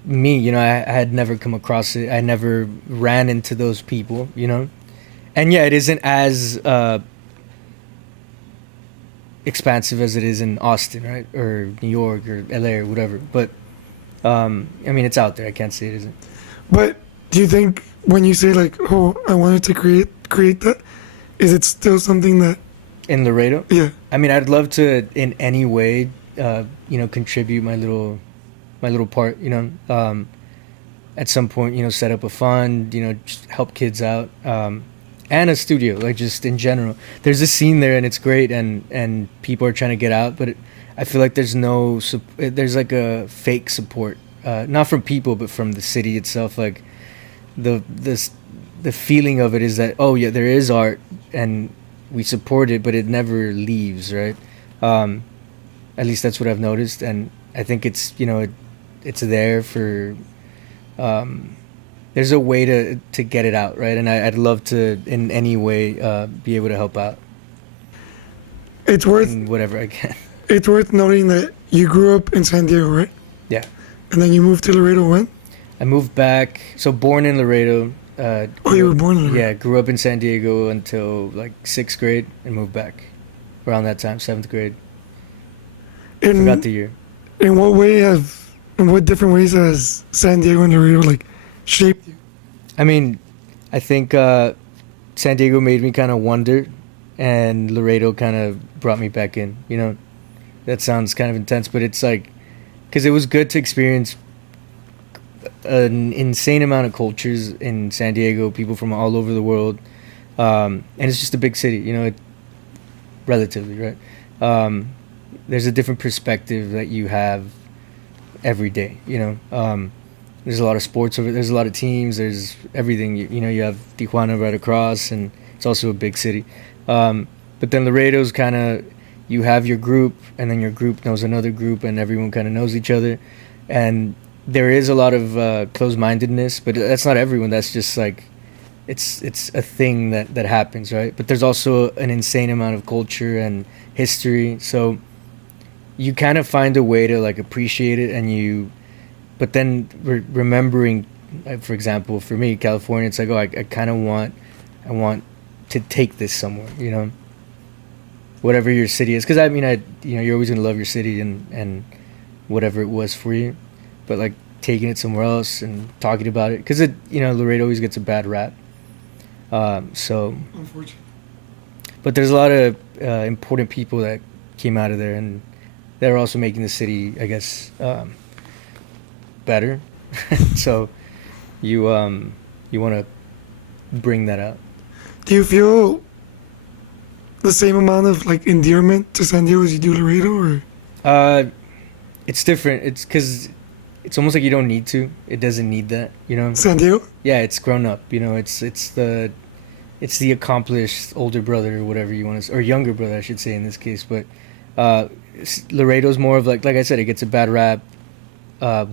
me. I had never come across it. I never ran into those people. And yeah, it isn't as expansive as it is in Austin, right, or New York, or LA, or whatever. But I mean, it's out there. I can't say it isn't. But do you think when you say like, oh, I wanted to create that, is it still something that? In Laredo? Yeah. I mean, I'd love to, in any way, contribute my little part. At some point, set up a fund. Just help kids out. And a studio, like, just in general. There's a scene there, and it's great, and people are trying to get out, but I feel like there's like a fake support, not from people, but from the city itself. Like, the the feeling of it is that, oh yeah, there is art and we support it, but it never leaves, right? At least that's what I've noticed, and I think it's, it's there for. There's a way to get it out, right? And I'd love to in any way be able to help out It's worth in whatever I can. it's worth noting that you grew up in San Diego, right? Yeah. And then you moved to Laredo when? I moved back. So born in Laredo. Oh, you were born in Laredo. Yeah, grew up in San Diego until like 6th grade and moved back around that time, 7th grade. Forgot the year. In what different ways has San Diego and Laredo like shaped you? I mean, I think San Diego made me kind of wonder, and Laredo kind of brought me back in. That sounds kind of intense, but it's like, because it was good to experience an insane amount of cultures in San Diego, people from all over the world, and it's just a big city, relatively, right? There's a different perspective that you have every day, there's a lot of sports over, there's a lot of teams, there's everything, you have Tijuana right across, and it's also a big city, but then Laredo's kind of, you have your group, and then your group knows another group, and everyone kind of knows each other, and there is a lot of closed-mindedness, but that's not everyone. That's just like, it's a thing that happens, right? But there's also an insane amount of culture and history, so you kind of find a way to like appreciate it, but then remembering, like, for example, for me, California, it's like, oh, I kind of I want to take this somewhere, whatever your city is, because I mean, you're always gonna love your city and whatever it was for you. But like taking it somewhere else and talking about it, because Laredo always gets a bad rap. So, Unfortunately. but there's a lot of important people that came out of there, and they're also making the city, I guess, better. So, you want to bring that out. Do you feel the same amount of like endearment to San Diego as you do Laredo, or? It's different. It's because it's almost like you don't need to. It doesn't need that, San Diego? Yeah, it's grown up. It's the accomplished older brother or whatever you want to, or younger brother, I should say in this case. But Laredo's more of like I said, it gets a bad rap.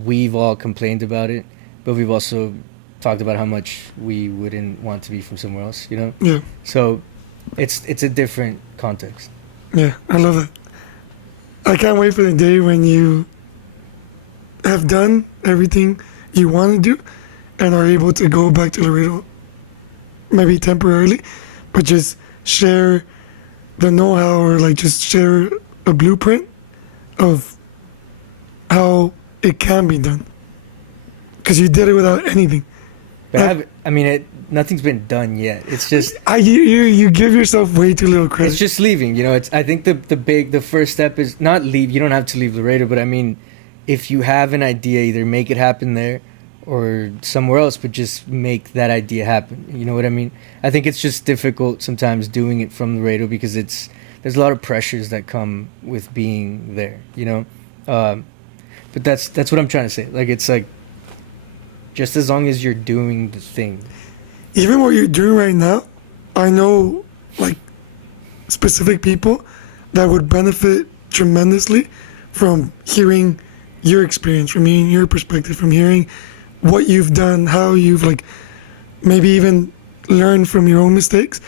We've all complained about it, but we've also talked about how much we wouldn't want to be from somewhere else. Yeah. So it's a different context. Yeah, I love it. I can't wait for the day when you have done everything you want to do and are able to go back to Laredo, maybe temporarily, but just share the know-how, or like just share a blueprint of how it can be done. Because you did it without anything. But nothing's been done yet. It's just you give yourself way too little credit. it's just leaving. I think the first step is not leave. You don't have to leave Laredo, but I mean, if you have an idea, either make it happen there or somewhere else, but just make that idea happen. You know what I mean? I think it's just difficult sometimes doing it from Laredo because there's a lot of pressures that come with being there, but that's what I'm trying to say. Like, it's like, just as long as you're doing the thing. Even what you're doing right now, I know like specific people that would benefit tremendously from hearing your experience, from hearing your perspective, from hearing what you've done, how you've like maybe even learned from your own mistakes.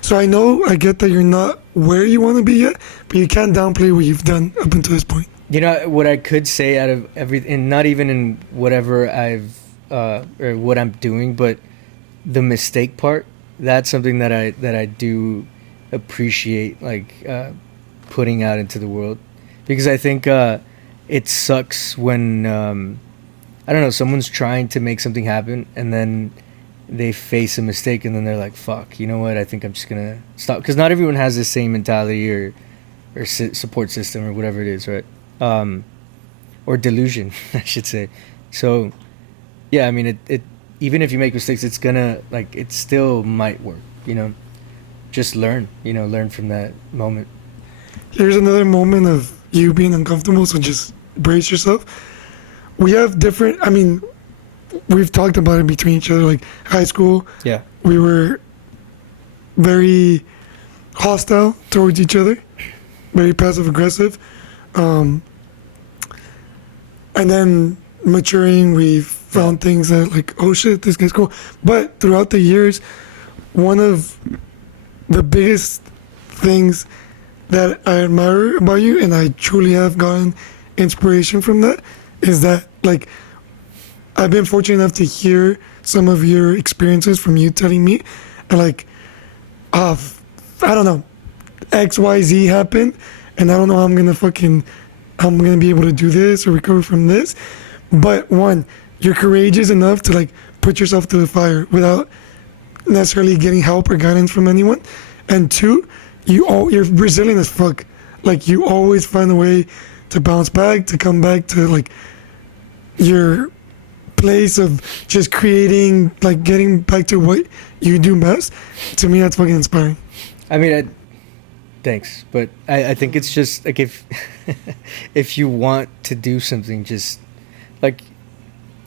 So I get that you're not where you want to be yet, but you can't downplay what you've done up until this point. What I could say out of everything, not even in whatever I've or what I'm doing, but the mistake part, that's something that I do appreciate, like putting out into the world, because I think it sucks when I don't know, someone's trying to make something happen and then they face a mistake and then they're like, fuck, you know what, I think I'm just gonna stop, because not everyone has the same mentality or support system or whatever it is, right? Or delusion, I should say. So yeah, I mean, it even if you make mistakes, it's gonna, like, it still might work, just learn from that moment. Here's another moment of you being uncomfortable, so just brace yourself. We have different, we've talked about it between each other, like high school, Yeah. we were very hostile towards each other, very passive aggressive. Um, and then maturing, we found things that like, oh shit, this guy's cool. But throughout the years, one of the biggest things that I admire about you, and I truly have gotten inspiration from that, is that like I've been fortunate enough to hear some of your experiences from you telling me, and like, I don't know, X Y Z happened, and I don't know how I'm gonna be able to do this or recover from this. But one, you're courageous enough to like put yourself to the fire without necessarily getting help or guidance from anyone. And two, you're resilient as fuck. Like you always find a way to bounce back, to come back to like your place of just creating, like getting back to what you do best. To me, that's fucking inspiring. I mean, thanks, but I think it's just like if if you want to do something, just like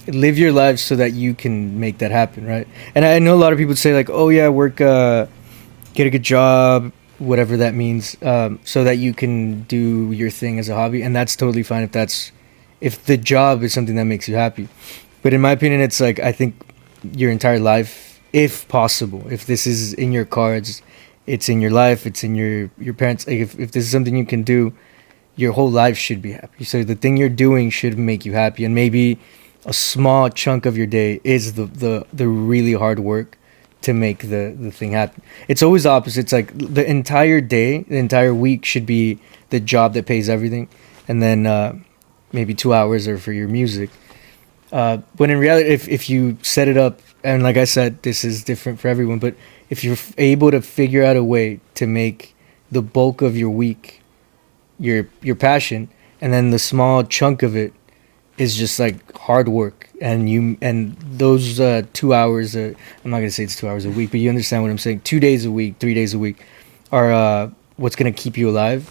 live your life so that you can make that happen, right? And I know a lot of people say like, oh yeah, work, get a good job, whatever that means, so that you can do your thing as a hobby, and that's totally fine if the job is something that makes you happy. But in my opinion, it's like I think your entire life, if possible, if this is in your cards, it's in your life, it's in your parents. Like if this is something you can do, your whole life should be happy. So the thing you're doing should make you happy, and maybe a small chunk of your day is the really hard work to make the thing happen. It's always the opposite. It's like the entire day, the entire week should be the job that pays everything, and then maybe 2 hours are for your music. When in reality, if you set it up, and like I said, this is different for everyone, but if you're able to figure out a way to make the bulk of your week your passion, and then the small chunk of it is just like hard work, and those 2 hours, I'm not gonna say it's 2 hours a week, but you understand what I'm saying. 2 days a week, 3 days a week are what's gonna keep you alive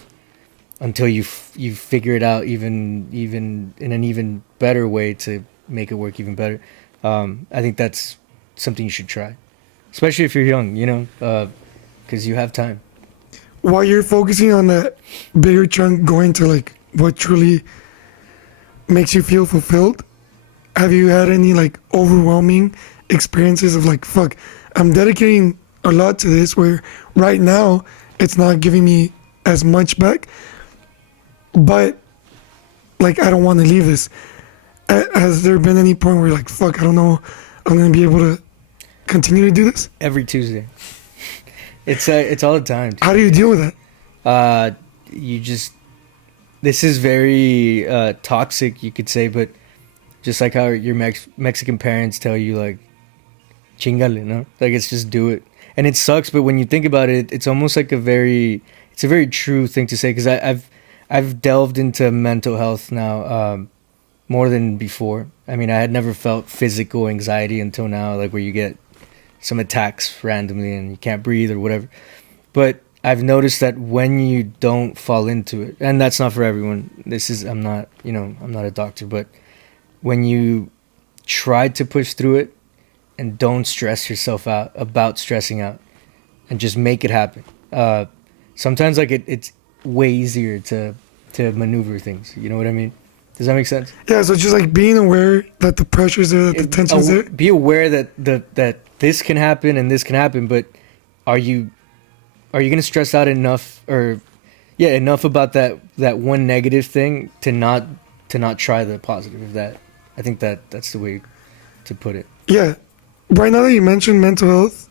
until you figure it out, even in an even better way to make it work even better. I think that's something you should try, especially if you're young, because you have time. While you're focusing on that bigger chunk going to like what truly makes you feel fulfilled, have you had any like overwhelming experiences of like, fuck, I'm dedicating a lot to this where right now it's not giving me as much back, but like I don't want to leave this. Has there been any point where you're like, fuck, I don't know, I'm gonna be able to continue to do this? Every Tuesday. It's all the time, dude. How do you deal with that? You just, this is very toxic, you could say, but just like how your Mexican parents tell you, like, chingale, no? Like, it's just do it. And it sucks, but when you think about it, it's almost like it's a very true thing to say, because I've delved into mental health now more than before. I mean, I had never felt physical anxiety until now, like where you get some attacks randomly and you can't breathe or whatever. But I've noticed that when you don't fall into it, and that's not for everyone. I'm not a doctor, but when you try to push through it and don't stress yourself out about stressing out and just make it happen. Sometimes like it's way easier to maneuver things. You know what I mean? Does that make sense? Yeah, so just like being aware that the pressure's there, that the tension's there. Be aware that this can happen and this can happen, but are you gonna stress out enough enough about that one negative thing to not try the positive of that? I think that's the way to put it. Yeah. Right now that you mentioned mental health,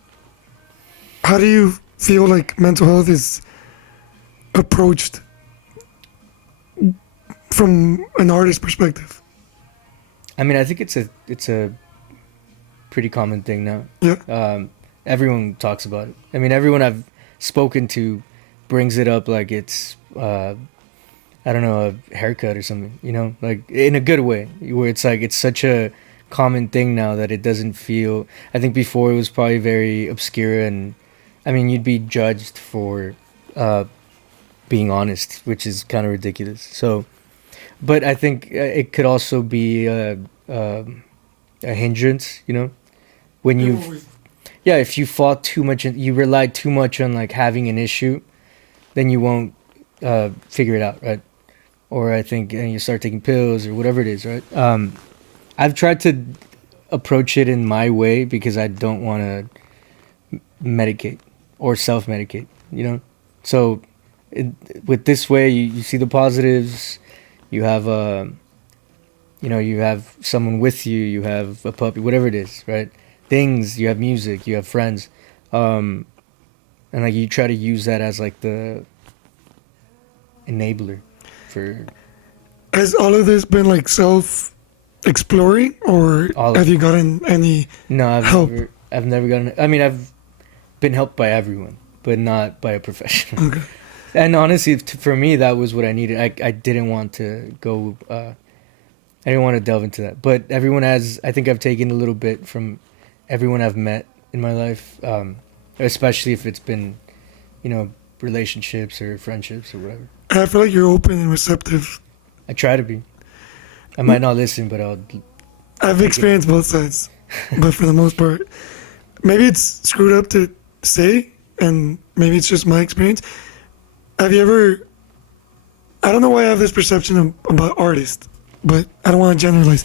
how do you feel like mental health is approached from an artist's perspective? I mean, I think it's a pretty common thing now. Yeah. Everyone talks about it. I mean, everyone I've spoken to brings it up like it's I don't know, a haircut or something, like in a good way, where it's like it's such a common thing now that it doesn't feel. I think before it was probably very obscure, and I mean you'd be judged for being honest, which is kind of ridiculous. So, but I think it could also be a hindrance, when you yeah, if you fall too much, you rely too much on like having an issue, then you won't figure it out, right? Or I think you start taking pills or whatever it is, right? I've tried to approach it in my way because I don't want to medicate or self-medicate, you know? So it, with this way, you see the positives, you have you have someone with you, you have a puppy, whatever it is, right? Things, you have music, you have friends. And like you try to use that as like the enabler for Has all of this been like self-exploring, or all of have it. you gotten any No, help? I've never gotten. I mean, I've been helped by everyone, but not by a professional. Okay. And honestly, for me, that was what I needed. I didn't want to go. I didn't want to delve into that. But everyone has. I think I've taken a little bit from everyone I've met in my life, especially if it's been, relationships or friendships or whatever. I feel like you're open and receptive. I try to be. I might not listen, but I'll. I've experienced both sides, but for the most part, maybe it's screwed up to say, and maybe it's just my experience. Have you ever? I don't know why I have this perception about artists, but I don't want to generalize.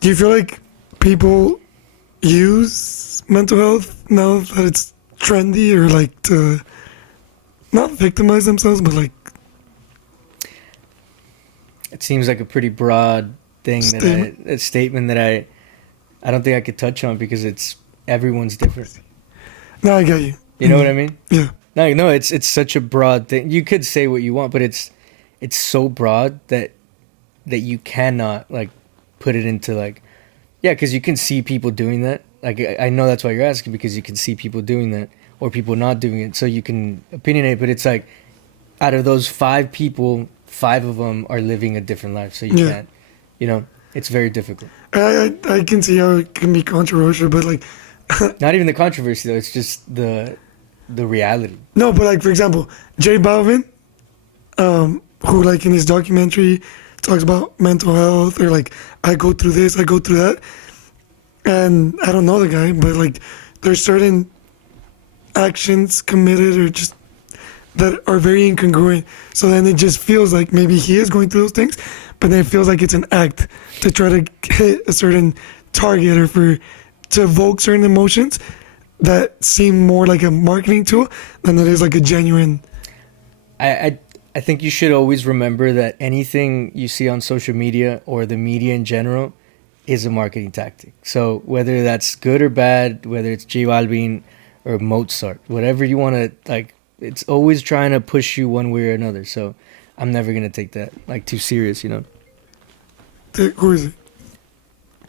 Do you feel like people use mental health now that it's trendy, or like to not victimize themselves, but like It seems like a pretty broad thing Statement. a statement that I don't think I could touch on because it's everyone's different. no, I get you. You know what I mean? Yeah, No, it's such a broad thing. You could say what you want, but it's so broad that you cannot like put it into like because you can see people doing that. Like I know that's why you're asking, because you can see people doing that or people not doing it, so you can opinionate. But it's like out of those 5 people, 5 of them are living a different life, so you Yeah. can't. It's very difficult. I can see how it can be controversial, but like Not even the controversy though; it's just the reality. no, but like for example, J Balvin, who like in his documentary talks about mental health, or like I go through this, I go through that, and I don't know the guy, but like there's certain actions committed or just that are very incongruent. So then it just feels like maybe he is going through those things, but then it feels like it's an act to try to hit a certain target, or to evoke certain emotions that seem more like a marketing tool than it is like a genuine. I think you should always remember that anything you see on social media or the media in general is a marketing tactic. So whether that's good or bad, whether it's J Balvin or Mozart, whatever you want to like, it's always trying to push you one way or another. So I'm never gonna take that like too serious, Who is it?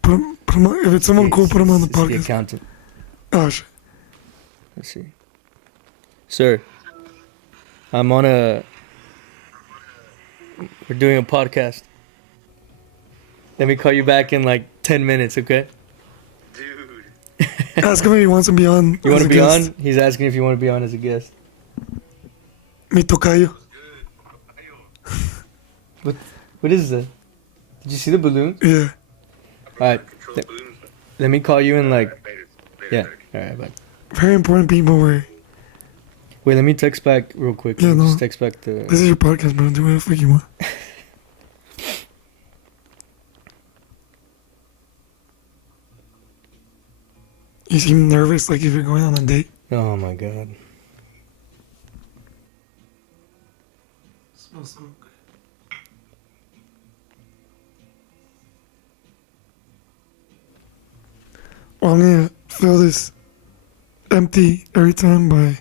Put him on, if it's someone cool, put him on the It's the podcast. accountant. Oh shit. Let's see, sir. I'm on a. We're doing a podcast. Let me call you back in like 10 minutes, okay? Dude. Ask him if he wants to be on. You want as to a be guest. on? He's asking if you want to be on as a guest. Mi tocayo. What is that? Did you see the balloon? Yeah. All right. Control Th- balloons. Let me call you in like. Later. Yeah. All right. Bye. Very important people were. Wait. Let me text back real quick. Yeah, no. Just text back the. This is your podcast, bro. Do whatever the fuck you want. You seem nervous, like if you're going on a date. Oh my god. Smells so good. Well, I'm gonna fill this empty every time by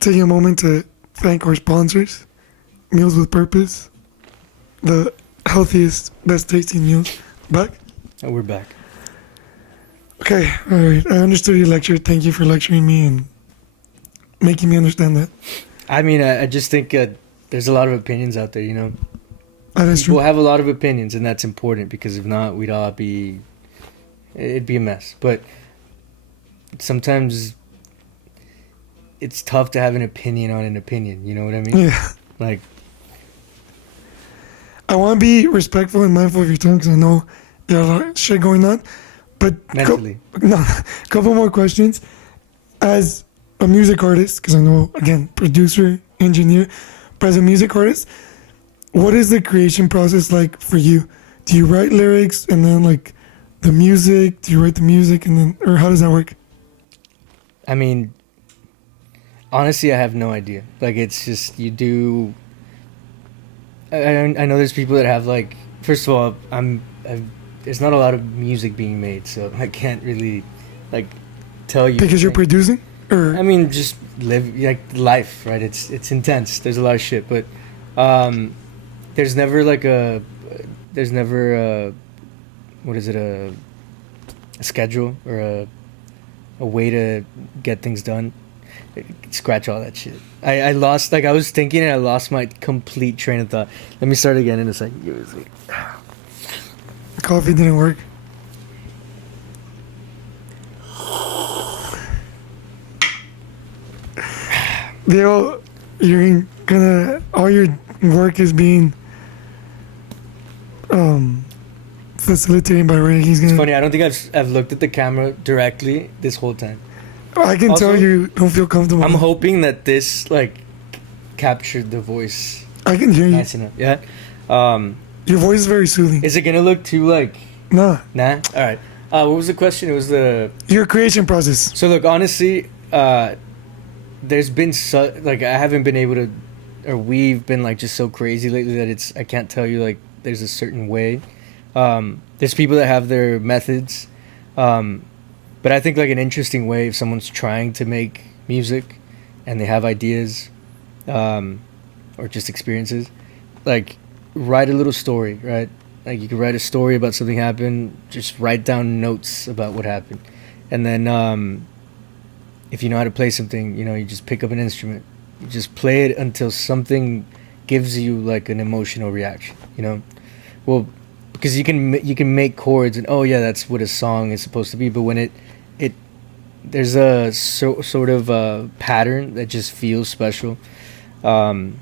taking a moment to thank our sponsors, Meals with Purpose, the healthiest, best tasting meals. Back? Oh, we're back. Okay, alright. I understood your lecture. Thank you for lecturing me and making me understand that. I mean, I just think there's a lot of opinions out there. That is People true. have a lot of opinions, and that's important because if not, we'd all be. It'd be a mess. But sometimes it's tough to have an opinion on an opinion. You know what I mean? Yeah. Like, I want to be respectful and mindful of your time because I know you have a lot of shit going on. But mentally. no, couple more questions. As a music artist, because I know again, producer, engineer, but as a music artist, what is the creation process like for you? Do you write lyrics and then like the music? Do you write the music and then, or how does that work? I mean, honestly, I have no idea. Like, it's just you do. I know there's people that have like. First of all, there's not a lot of music being made, so I can't really like tell you. Because you're producing, or I mean, just live like life, right? It's intense. There's a lot of shit, but there's never like what is it, a schedule or a way to get things done. Scratch all that shit. I lost, like, I was thinking and I lost my complete train of thought. Let me start again in a second. Give me a second. coffee didn't work. Dale, you're gonna, all your work is being facilitated by Ray. He's It's gonna. funny, I don't think I've looked at the camera directly this whole time. I can Also, tell you don't feel comfortable. I'm hoping that this like captured the voice I can hear you. nice enough. Yeah. Your voice is very soothing. Is it gonna look too like Nah, nah? All right. What was the question? It was the your creation process. so look, honestly, there's been like I haven't been able to, or we've been like just so crazy lately that I can't tell you like there's a certain way. There's people that have their methods, but I think like an interesting way if someone's trying to make music and they have ideas, or just experiences, like write a little story, right? Like you could write a story about something happened, just write down notes about what happened, and then if you know how to play something, you know, you just pick up an instrument, you just play it until something gives you like an emotional reaction, you know. Well, because you can make chords and oh yeah, that's what a song is supposed to be, but when it there's a sort of a pattern that just feels special, and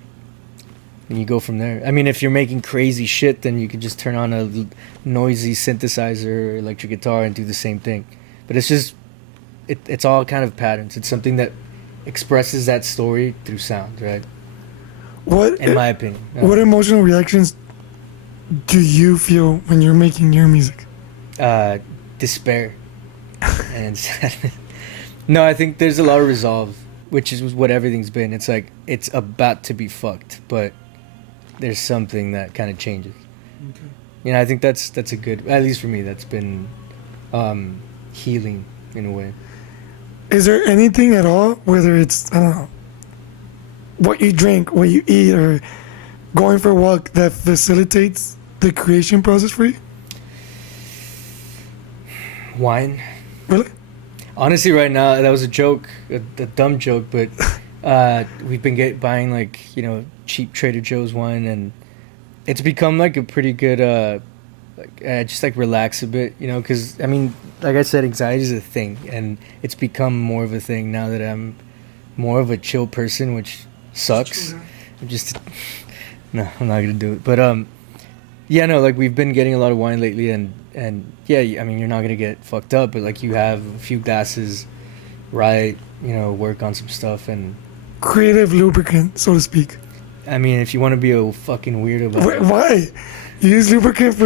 you go from there. I mean, if you're making crazy shit, then you could just turn on a noisy synthesizer or electric guitar and do the same thing, but it's just it's all kind of patterns. It's something that expresses that story through sound, right? What, In my opinion. what emotional reactions do you feel when you're making your music? Despair and sadness. No, I think there's a lot of resolve, which is what everything's been. It's like it's about to be fucked, but there's something that kind of changes. Okay. You know, I think that's a good, at least for me, that's been healing in a way. Is there anything at all, whether it's, I don't know, what you drink, what you eat, or going for a walk, that facilitates the creation process for you? Wine. Really? Honestly, right now, that was a joke, a dumb joke, but we've been buying like, you know, cheap Trader Joe's wine, and it's become like a pretty good, just like relax a bit, you know, because I mean, like I said, anxiety is a thing, and it's become more of a thing now that I'm more of a chill person, which sucks. I'm just no, I'm not gonna do it, but yeah, no, like we've been getting a lot of wine lately, and yeah, I mean, you're not gonna get fucked up, but like you have a few glasses, right? You know, work on some stuff, and Creative lubricant, so to speak. I mean, if you want to be a fucking weirdo about it, Why? You use lubricant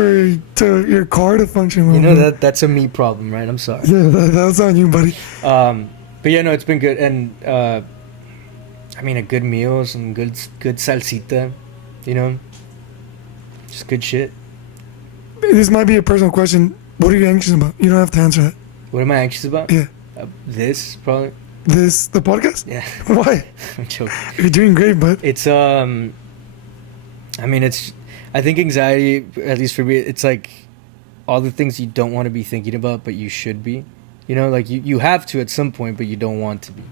to your car to function well. you know that's a me problem, right? I'm sorry. Yeah, that's on you, buddy. But yeah, no, it's been good, and I mean, a good meal, some good salsita, you know, just good shit. This might be a personal question. What are you anxious about? You don't have to answer that. What am I anxious about? Yeah. This probably. The podcast? Yeah. Why? I'm joking. You're doing great, bud. It's I mean, I think anxiety, at least for me, it's like all the things you don't want to be thinking about, but you should be. You know, like you have to at some point, but you don't want to be.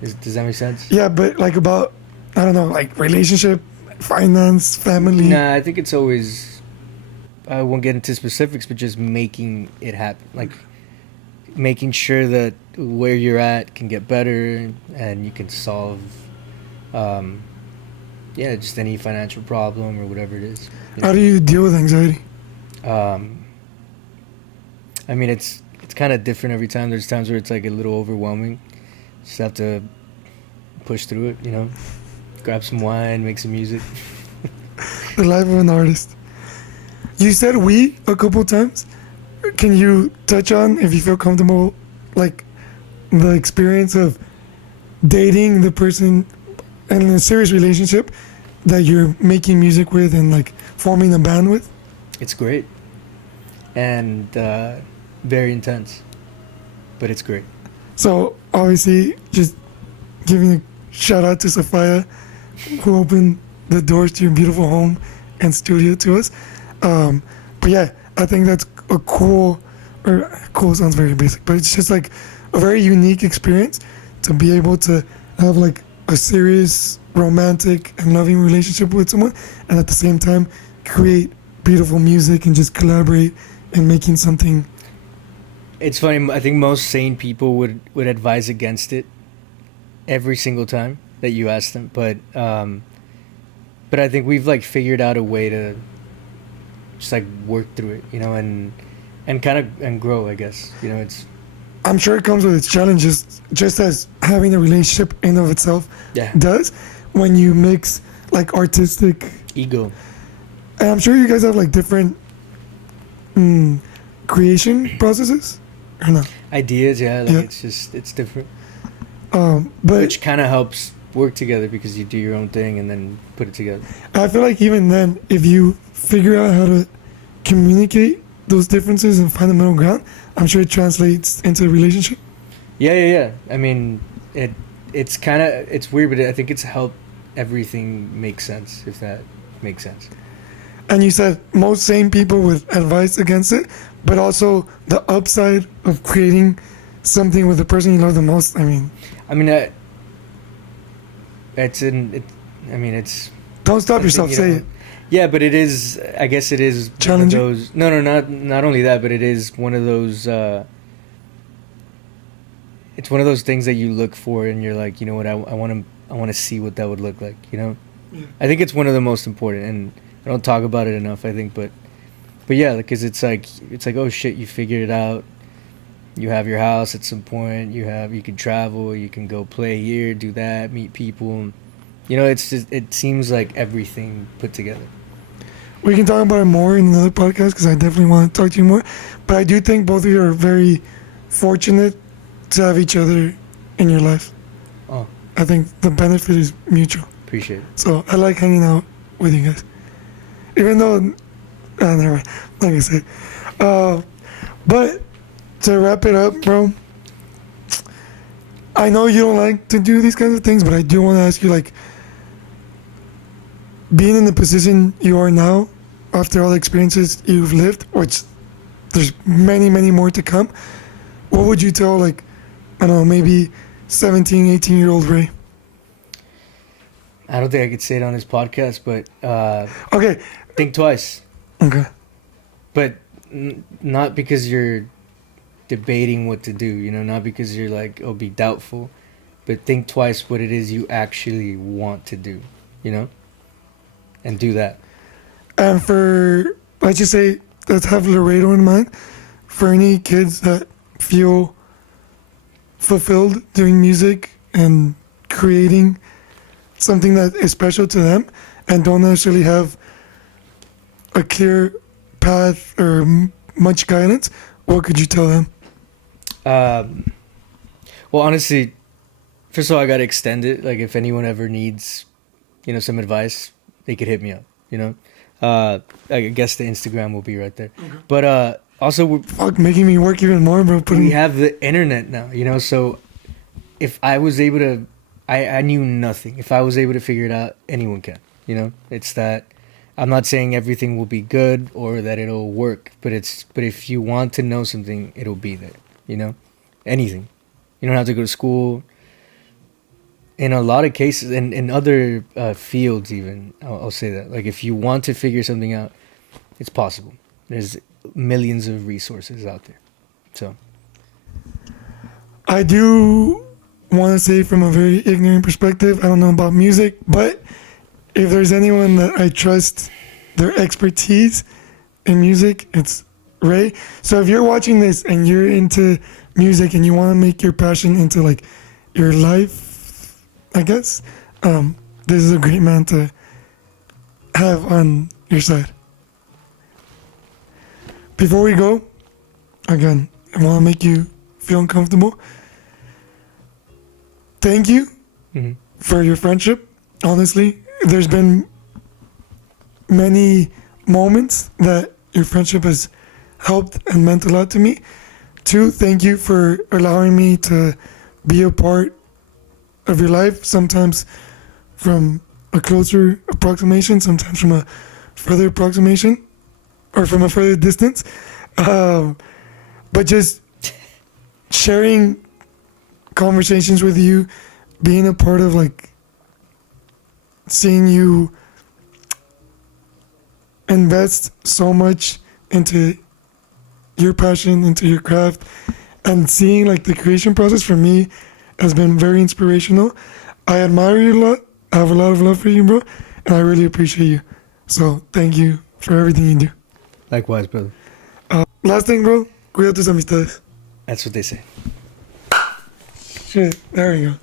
Does that make sense? Yeah, but like about, I don't know, like relationship, finance, family. Nah, I think it's always, I won't get into specifics, but just making it happen. Like making sure that where you're at can get better and you can solve, just any financial problem or whatever it is. How do you deal with anxiety? I mean, it's kind of different every time. There's times where it's like a little overwhelming. Just have to push through it, you know. Grab some wine, make some music. The life of an artist. You said we a couple times. Can you touch on, if you feel comfortable, like the experience of dating the person in a serious relationship that you're making music with and like forming a band with? It's great and very intense, but it's great. So obviously, just giving a shout out to Sophia, who opened the doors to your beautiful home and studio to us. But yeah, I think that's a cool sounds very basic, but it's just like a very unique experience to be able to have like a serious, romantic, and loving relationship with someone, and at the same time create beautiful music and just collaborate and making something. It's funny. I think most sane people would advise against it every single time that you ask them, but I think we've like figured out a way to just like work through it, you know, and kind of and grow. I guess, you know, it's. I'm sure it comes with its challenges, just as having a relationship in of itself Yeah. does. When you mix like artistic, Ego. and I'm sure you guys have like different creation processes, or no? Ideas, yeah, like Yeah. it's different, But which kind of helps work together because you do your own thing and then put it together. I feel like even then, if you figure out how to communicate those differences and find a middle ground, I'm sure it translates into a relationship. Yeah. I mean, it's kind of it's weird, but I think it's helped everything make sense, if that makes sense. And you said most sane people would advise against it, but also the upside of creating something with the person you love the most. I mean, it's don't stop something, yourself. you Say know. it. Yeah, but it is. I guess it is one of Challenging? those. No, not only that, but it is one of those. It's one of those things that you look for, and you're like, you know what, I want to see what that would look like. You know, Yeah. I think it's one of the most important, and I don't talk about it enough. I think, but yeah, because it's like oh shit, you figured it out. You have your house at some point. You can travel. You can go play here, do that, meet people. You know, it seems like everything put together. We can talk about it more in another podcast because I definitely want to talk to you more. But I do think both of you are very fortunate to have each other in your life. Oh, I think the benefit is mutual. appreciate it. So I like hanging out with you guys. Even though, never mind. Like I said. But to wrap it up, bro, I know you don't like to do these kinds of things, but I do want to ask you, like, being in the position you are now, after all the experiences you've lived, which there's many, many more to come, what would you tell, like, I don't know, maybe 17, 18-year-old Ray? I don't think I could say it on this podcast, but Okay. think twice. Okay. But not because you're debating what to do, you know, not because you're like, oh, be doubtful, but think twice what it is you actually want to do, you know, and do that. And for, let's just say, let's have Laredo in mind, for any kids that feel fulfilled doing music and creating something that is special to them and don't necessarily have a clear path or much guidance, what could you tell them? Well, honestly, first of all, I got to extend it. Like, if anyone ever needs, you know, some advice, they could hit me up, you know. I guess the Instagram will be right there. Okay. But also, Fuck, making me work even more, bro. we have the internet now, you know, so if I was able to, I knew nothing. If I was able to figure it out, anyone can, you know. It's that, I'm not saying everything will be good or that it'll work, but if you want to know something, it'll be there, you know. Anything. You don't have to go to school. In a lot of cases, and in other fields even, I'll say that. Like, if you want to figure something out, it's possible. There's millions of resources out there. So, I do want to say, from a very ignorant perspective, I don't know about music, but if there's anyone that I trust their expertise in music, it's Ray. So if you're watching this and you're into music and you want to make your passion into like your life, I guess, this is a great man to have on your side. Before we go, again, I want to make you feel uncomfortable. Thank you for your friendship. Honestly, there's been many moments that your friendship has helped and meant a lot to me. Two, thank you for allowing me to be a part of your life, sometimes from a closer approximation, sometimes from a further approximation or from a further distance. But just sharing conversations with you, being a part of like seeing you invest so much into your passion, into your craft, and seeing like the creation process for me has been very inspirational. I admire you a lot. I have a lot of love for you, bro, and I really appreciate you. So thank you for everything you do. Likewise, brother. Last thing, bro, cuida tus amistades. That's what they say. Shit, there we go.